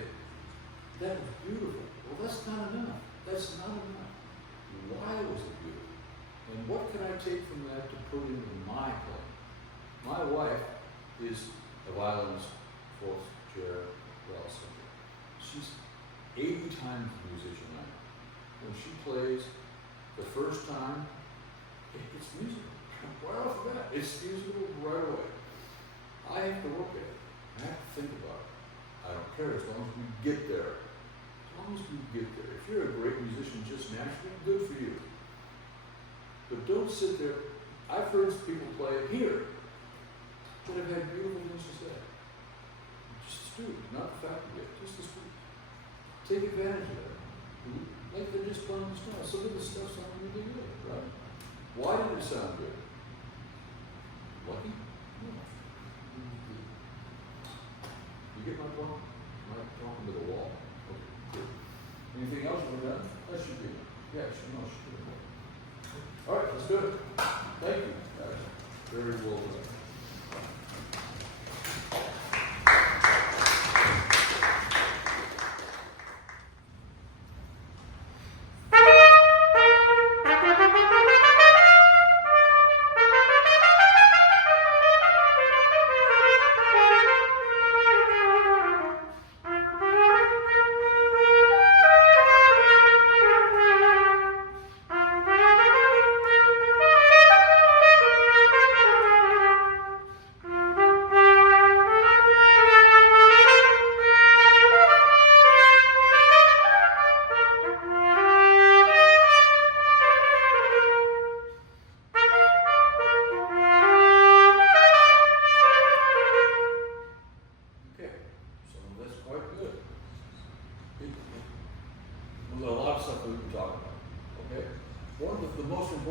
that was beautiful. Well, that's not enough. That's not enough. Why was it beautiful? And what can I take from that to put into my playing? My wife is a violinist, fourth chair, well, something. She's 80 times the musician I am. When she plays the first time, it's musical. Right off the bat, it's musical right away. I have to work at it. I have to think about it. I don't care as long as we get there. As long as we get there. If you're a great musician just naturally, good for you. But don't sit there. I've heard people play here that have had beautiful things to say. Just the student, not the faculty, just the student. Take advantage of that. Like they're just playing the stuff. Some of the stuff sounds really good, right? Why did it sound good? Lucky? No. You get my point? Am I talking to the wall? Okay, good. Anything else we're done? That should be it. Yeah, no, should be it. All right, let's do it. Thank you, guys. Very well done.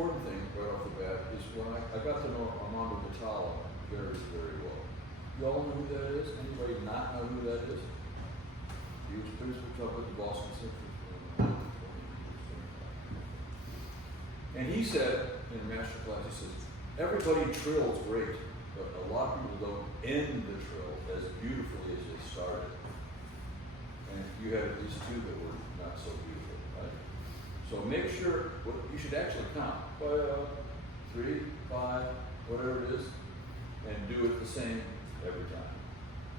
important thing right off the bat is when I got to know Armando Vitale very, very well. You all know who that is? Anybody not know who that is? He was principal trumpet at the Boston Symphony. And he said in Masterclass, he says, everybody trills great, but a lot of people don't end the trill as beautifully as they started. And you had at least two that were not so beautiful, right? So make sure, you should actually count, 3, 5, whatever it is, and do it the same every time.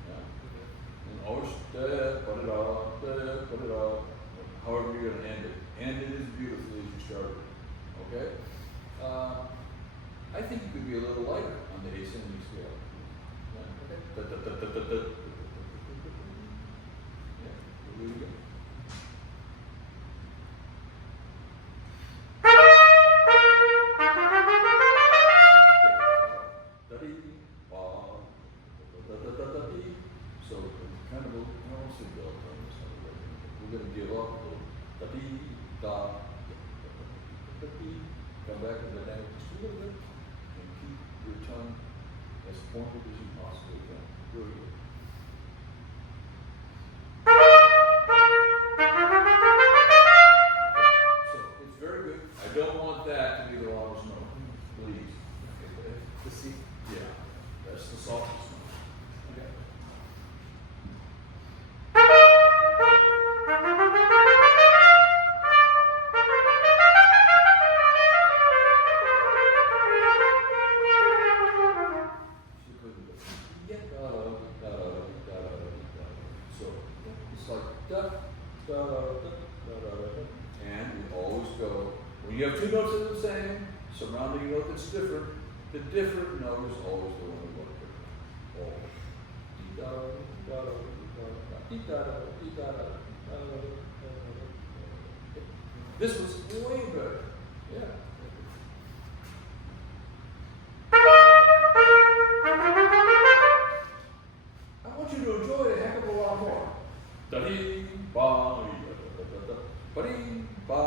Yeah? And always, put it all, however you're going to end it. End it as beautifully as you started. Okay? I think you could be a little lighter on the ascending scale. Yeah. Okay. Yeah. We'll do it again. So kind of a mostly built on this. We're going to give up a little. Come back to the dynamic just a little bit and keep your tongue as pointed as you possibly can. Really good. So it's very good. I don't want that to be the longest note. Please. Okay. The C. Yeah. That's the softest note. Okay. So it's like da, da, da, da, da, da, da, and we always go. When you have two notes that are the same, surrounding a note that's different, the different note is always the one we want to pick. Always. Dee da da da da da dee da da dee da da da da da. This was way better. Yeah. I want you to enjoy it a heck of a lot more. Da-dee, ba, ba-dee, ba,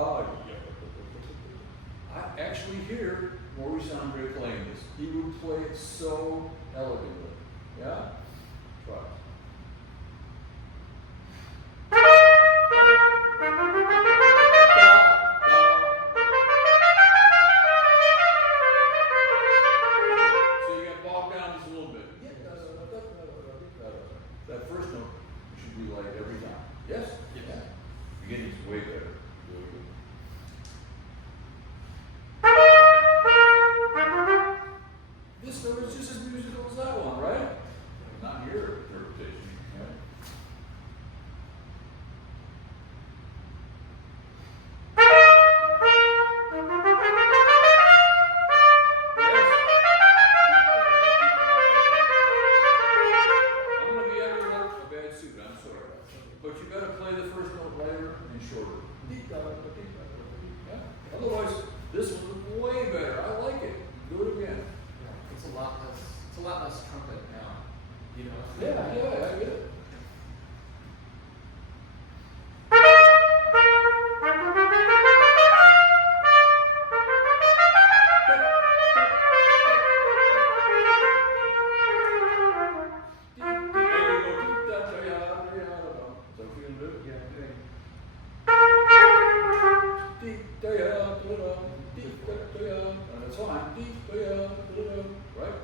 I actually hear Maurice Andre playing this. He would play it so elegantly. Yeah? Try it. So you got bogged down just a little bit. That first note should be like every time. Yes? Yeah. Beginning's way better. Really good. This note is just as musical as that one, right? Not your interpretation. Right? I'm going to be every note a bad suit, I'm sorry. But you got to play the first note lighter and shorter. Yeah? Otherwise, this was way better. I like it. Do it again. Yeah, it's a lot less trumpet now. You know? Yeah, I get it. That's fine. Right?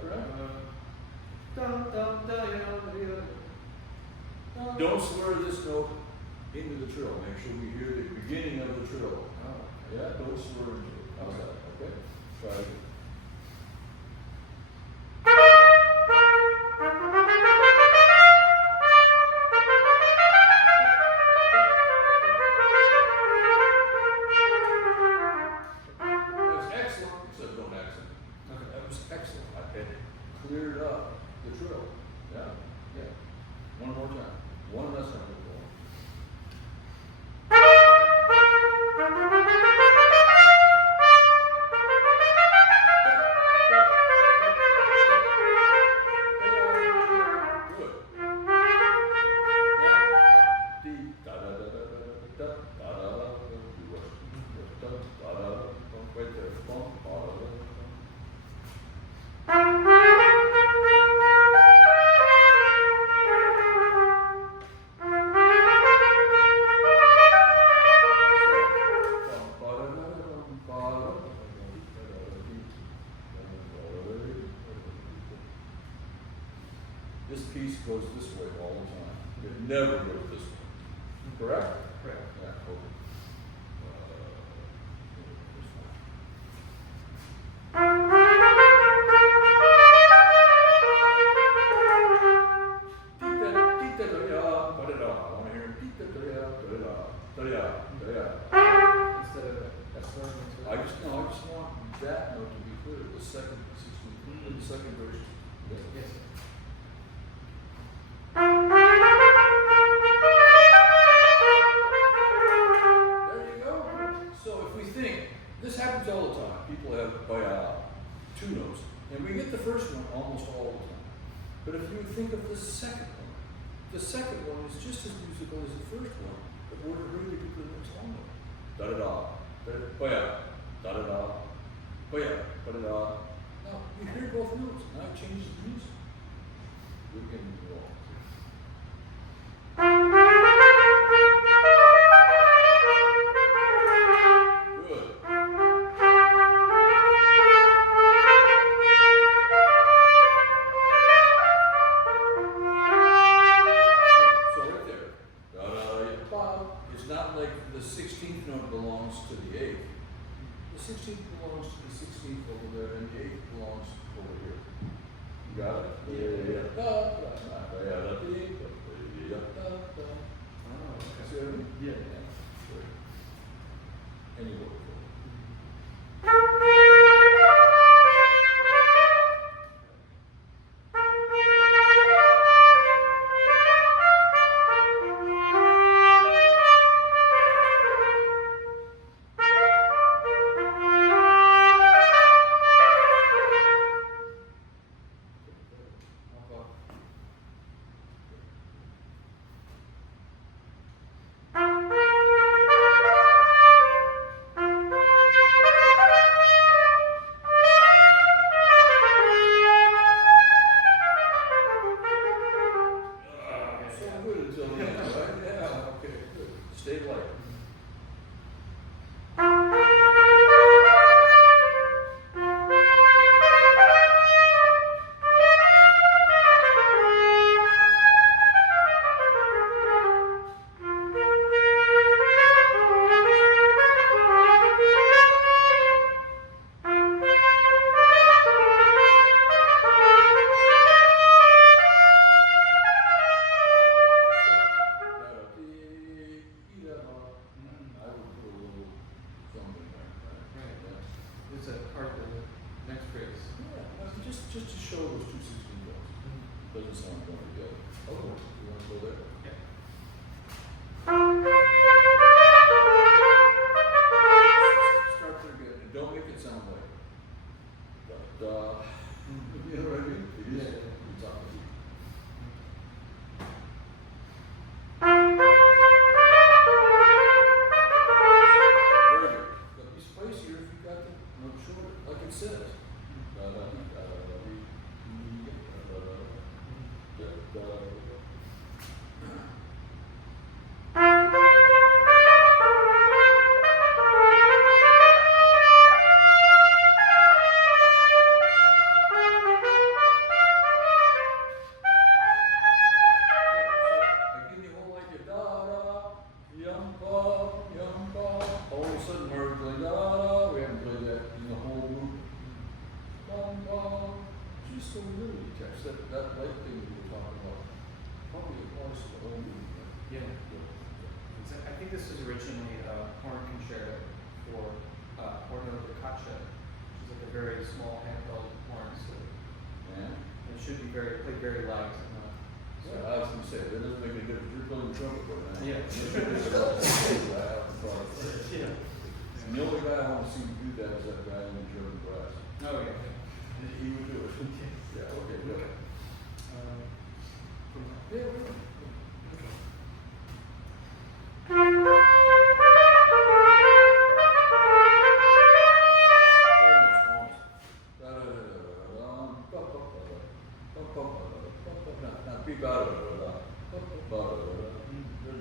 Don't slur this note into the trill. Make sure we hear the beginning of the trill. Yeah, don't slur into it. How's that? Okay? Try it again. That was excellent, except don't accent. Okay. That was excellent. It cleared up the trill. Yeah. One more time. One less time. Good. Yeah. Dee da da da da da da da da da da da da da da da. Right there. Bum, bum. this piece goes this way all the time. It never goes this way. Correct? Correct. Yeah, okay. This one. Tita-da-da, ba-da-da. I want to hear tita-da-da, da-da-da, da-da-da, da-da-da. Instead of swirling into I just want that note to be clear. The second 16th, the second verse. Yes. There you go. So if we think, this happens all the time. People have two notes, and we get the first one almost all the time. But if you think of the second one is just as musical as the first one, but we're really to the next one. Da da da, da da da, da da. Now you hear both notes. Now it changes the music. We can go on. Good. So right there, da da da. It's not like the 16th note belongs to the 8th. The 16th belongs to the 16th over there, and the 8th belongs over here. You got it? Yeah. Da da da da da da da. Oh, okay. See what I mean? Yeah. Sure. Anyway. So good until the end, right? Yeah, okay, good. Stay light. I would put a little something there, right? Yeah. It's a part of the next phrase. Yeah, just to show those two 16 notes. Doesn't sound going together. Oh, you want to go there? Yeah. Start there again, and don't make it sound like da da. You know what I mean? It is. Yeah. It's on the beat. Very good. But be spicier if you got the note shorter, like it says. Da da dee, da da da dee, da da da da da. Give me a whole idea. Da da, yum ba. All of a sudden, we're playing da da. We haven't played that in the whole movement. Bum bum. Just a little text. That light thing we were talking about probably applies to the whole movement. Yeah. I think this was originally a horn concerto for Horno da Caccia, which is like a very small handheld horn, so And it should be played very light. so I was going to say, that doesn't make any difference. You're playing the trumpet right now. Yeah. Yeah. And the only guy I want to see do that is that guy in the German brass. Oh, yeah. He would do it. Yeah, okay, good. Yeah, really.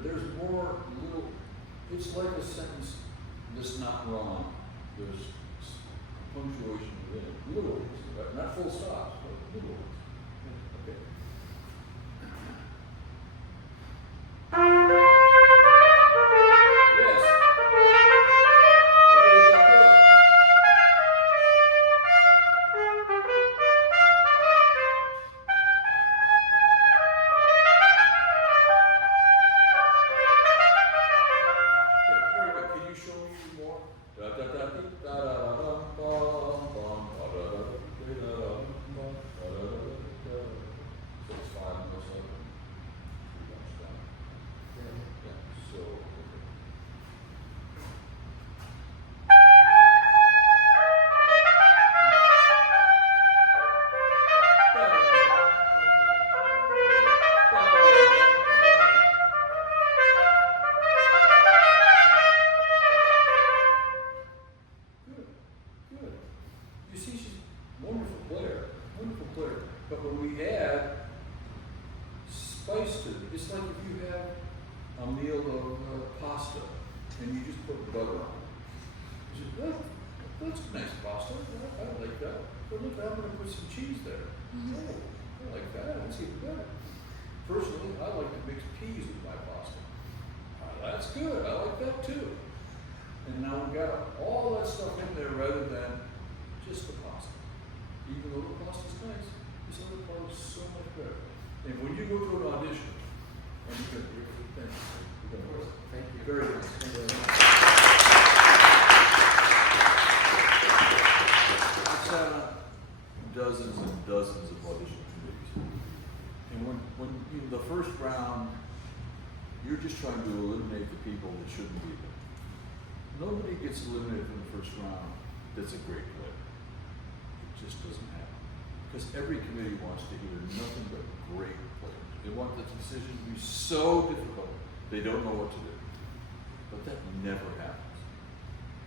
There's more little, it's like a sentence that's not wrong. There's punctuation within it. Little ones, right? Not full stops, but little ones. Okay. player. But when we add spice to it, it's like if you have a meal of pasta and you just put butter on it. You say, oh, that's nice pasta. I like that. But look, I'm going to put some cheese there. Oh, I like that. That's even better. Personally, I like to mix peas with my pasta. That's good. I like that too. And now we've got all that stuff in there rather than just the pasta. Even though the pasta's nice, this other part is so much better. And when you go to an audition, and you're going to Thank you. very nice. Thank you very much. I've sat on dozens and dozens of audition committees. And when you know, the first round, you're just trying to eliminate the people that shouldn't be there. Nobody gets eliminated from the first round that's a great player. It just doesn't happen. Because every committee wants to hear nothing but great players. They want the decision to be so difficult, they don't know what to do. But that never happens.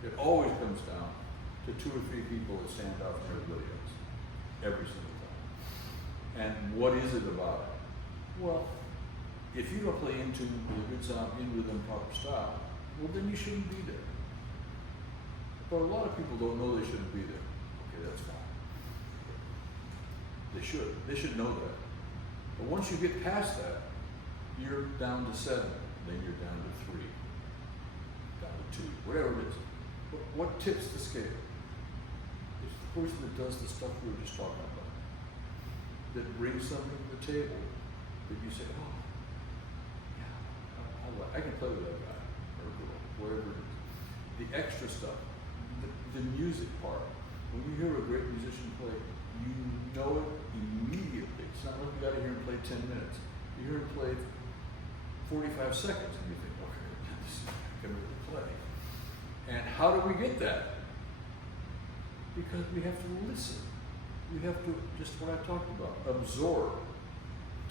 It always comes down to 2 or 3 people that stand out from everybody else. Every single time. And what is it about it? Well, if you don't play in tune with a good sound, in rhythm, proper style, well then you shouldn't be there. But a lot of people don't know they shouldn't be there. Okay, that's fine. They should. They should know that. But once you get past that, you're down to 7, then you're down to 3, down to 2, whatever it is. What tips the scale? It's the person that does the stuff we were just talking about. That brings something to the table that you say, oh, I can play with that guy or girl, whatever it is. The extra stuff, the music part. When you hear a great musician play, you know it immediately. It's not like you got to hear him play 10 minutes. You hear him play 45 seconds and you think, okay, this is going to play. And how do we get that? Because we have to listen. We have to, just what I talked about, absorb,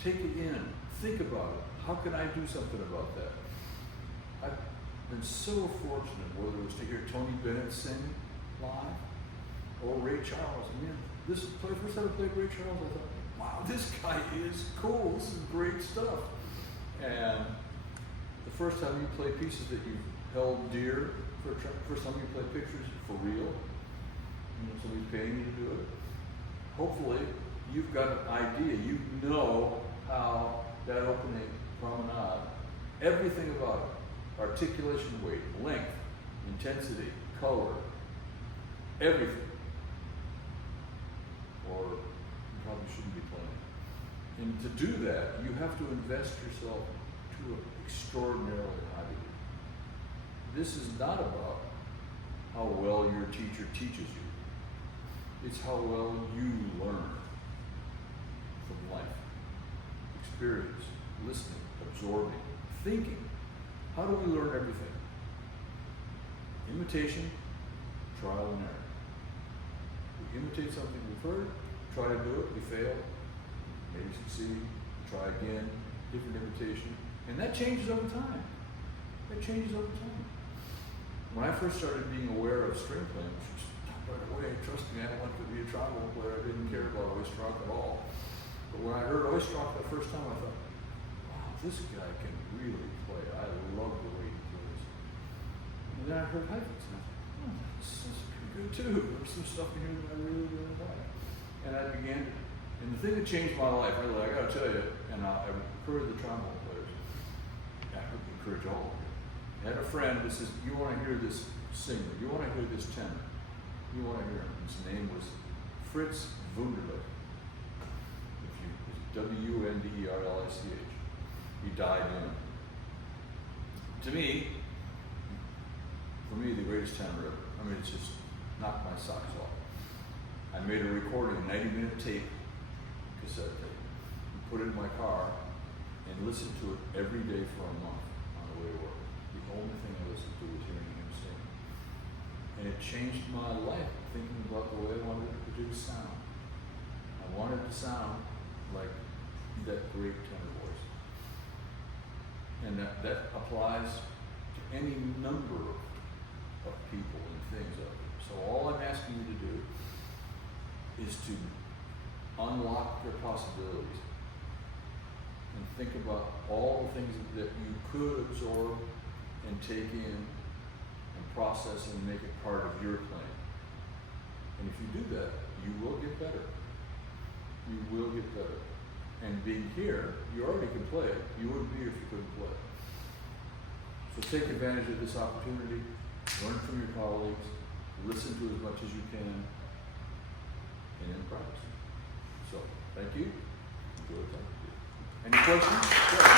take it in, think about it. How can I do something about that? I've been so fortunate, whether it was to hear Tony Bennett sing live or Ray Charles. I mean, this first time I played Ray Charles, I thought, wow, this guy is cool. This is great stuff. And the first time you play pieces that you've held dear, first time you play pictures for real, you know, somebody's paying you to do it. Hopefully, you've got an idea. You know how that opening promenade, everything about it, articulation, weight, length, intensity, color, everything. Or you probably shouldn't be playing. And to do that, you have to invest yourself to an extraordinarily high degree. This is not about how well your teacher teaches you. It's how well you learn from life, experience, listening, absorbing, thinking. How do we learn everything? Imitation, trial and error. We imitate something we've heard, try to do it, we fail, maybe succeed, try again, different imitation, and that changes over time. That changes over time. When I first started being aware of string playing, which was right away, trust me, I wanted to be a trombone player. I didn't care about Oistrakh at all. But when I heard Oistrakh the first time, I thought, wow, this guy can really play. I love the way he plays. And then I heard Heifetz, and I thought, oh, this is pretty good too. There's some stuff in here that I really, really like. And I began to, and the thing that changed my life, really, I gotta tell you, and I encourage the trombone players, I encourage all of you. I had a friend that says, you want to hear this singer, you want to hear this tenor, you want to hear him. His name was Fritz Wunderlich. Wunderlich. He died young. To me, for me, the greatest tenor ever. I mean, it's just knocked my socks off. I made a recording, a 90-minute tape, cassette tape, and put it in my car, and listened to it every day for a month on the way to work. The only thing I listened to was hearing him sing. And it changed my life, thinking about the way I wanted to produce sound. I wanted to sound like that great tenor voice. And that applies to any number of people and things out there. So all I'm asking you to do is to unlock your possibilities and think about all the things that you could absorb and take in and process and make it part of your plan. And if you do that, you will get better. You will get better. And being here, you already can play it. You wouldn't be here if you couldn't play. So take advantage of this opportunity, learn from your colleagues, listen to as much as you can, and then practice. So, thank you. Enjoy the time. Any questions? Sure.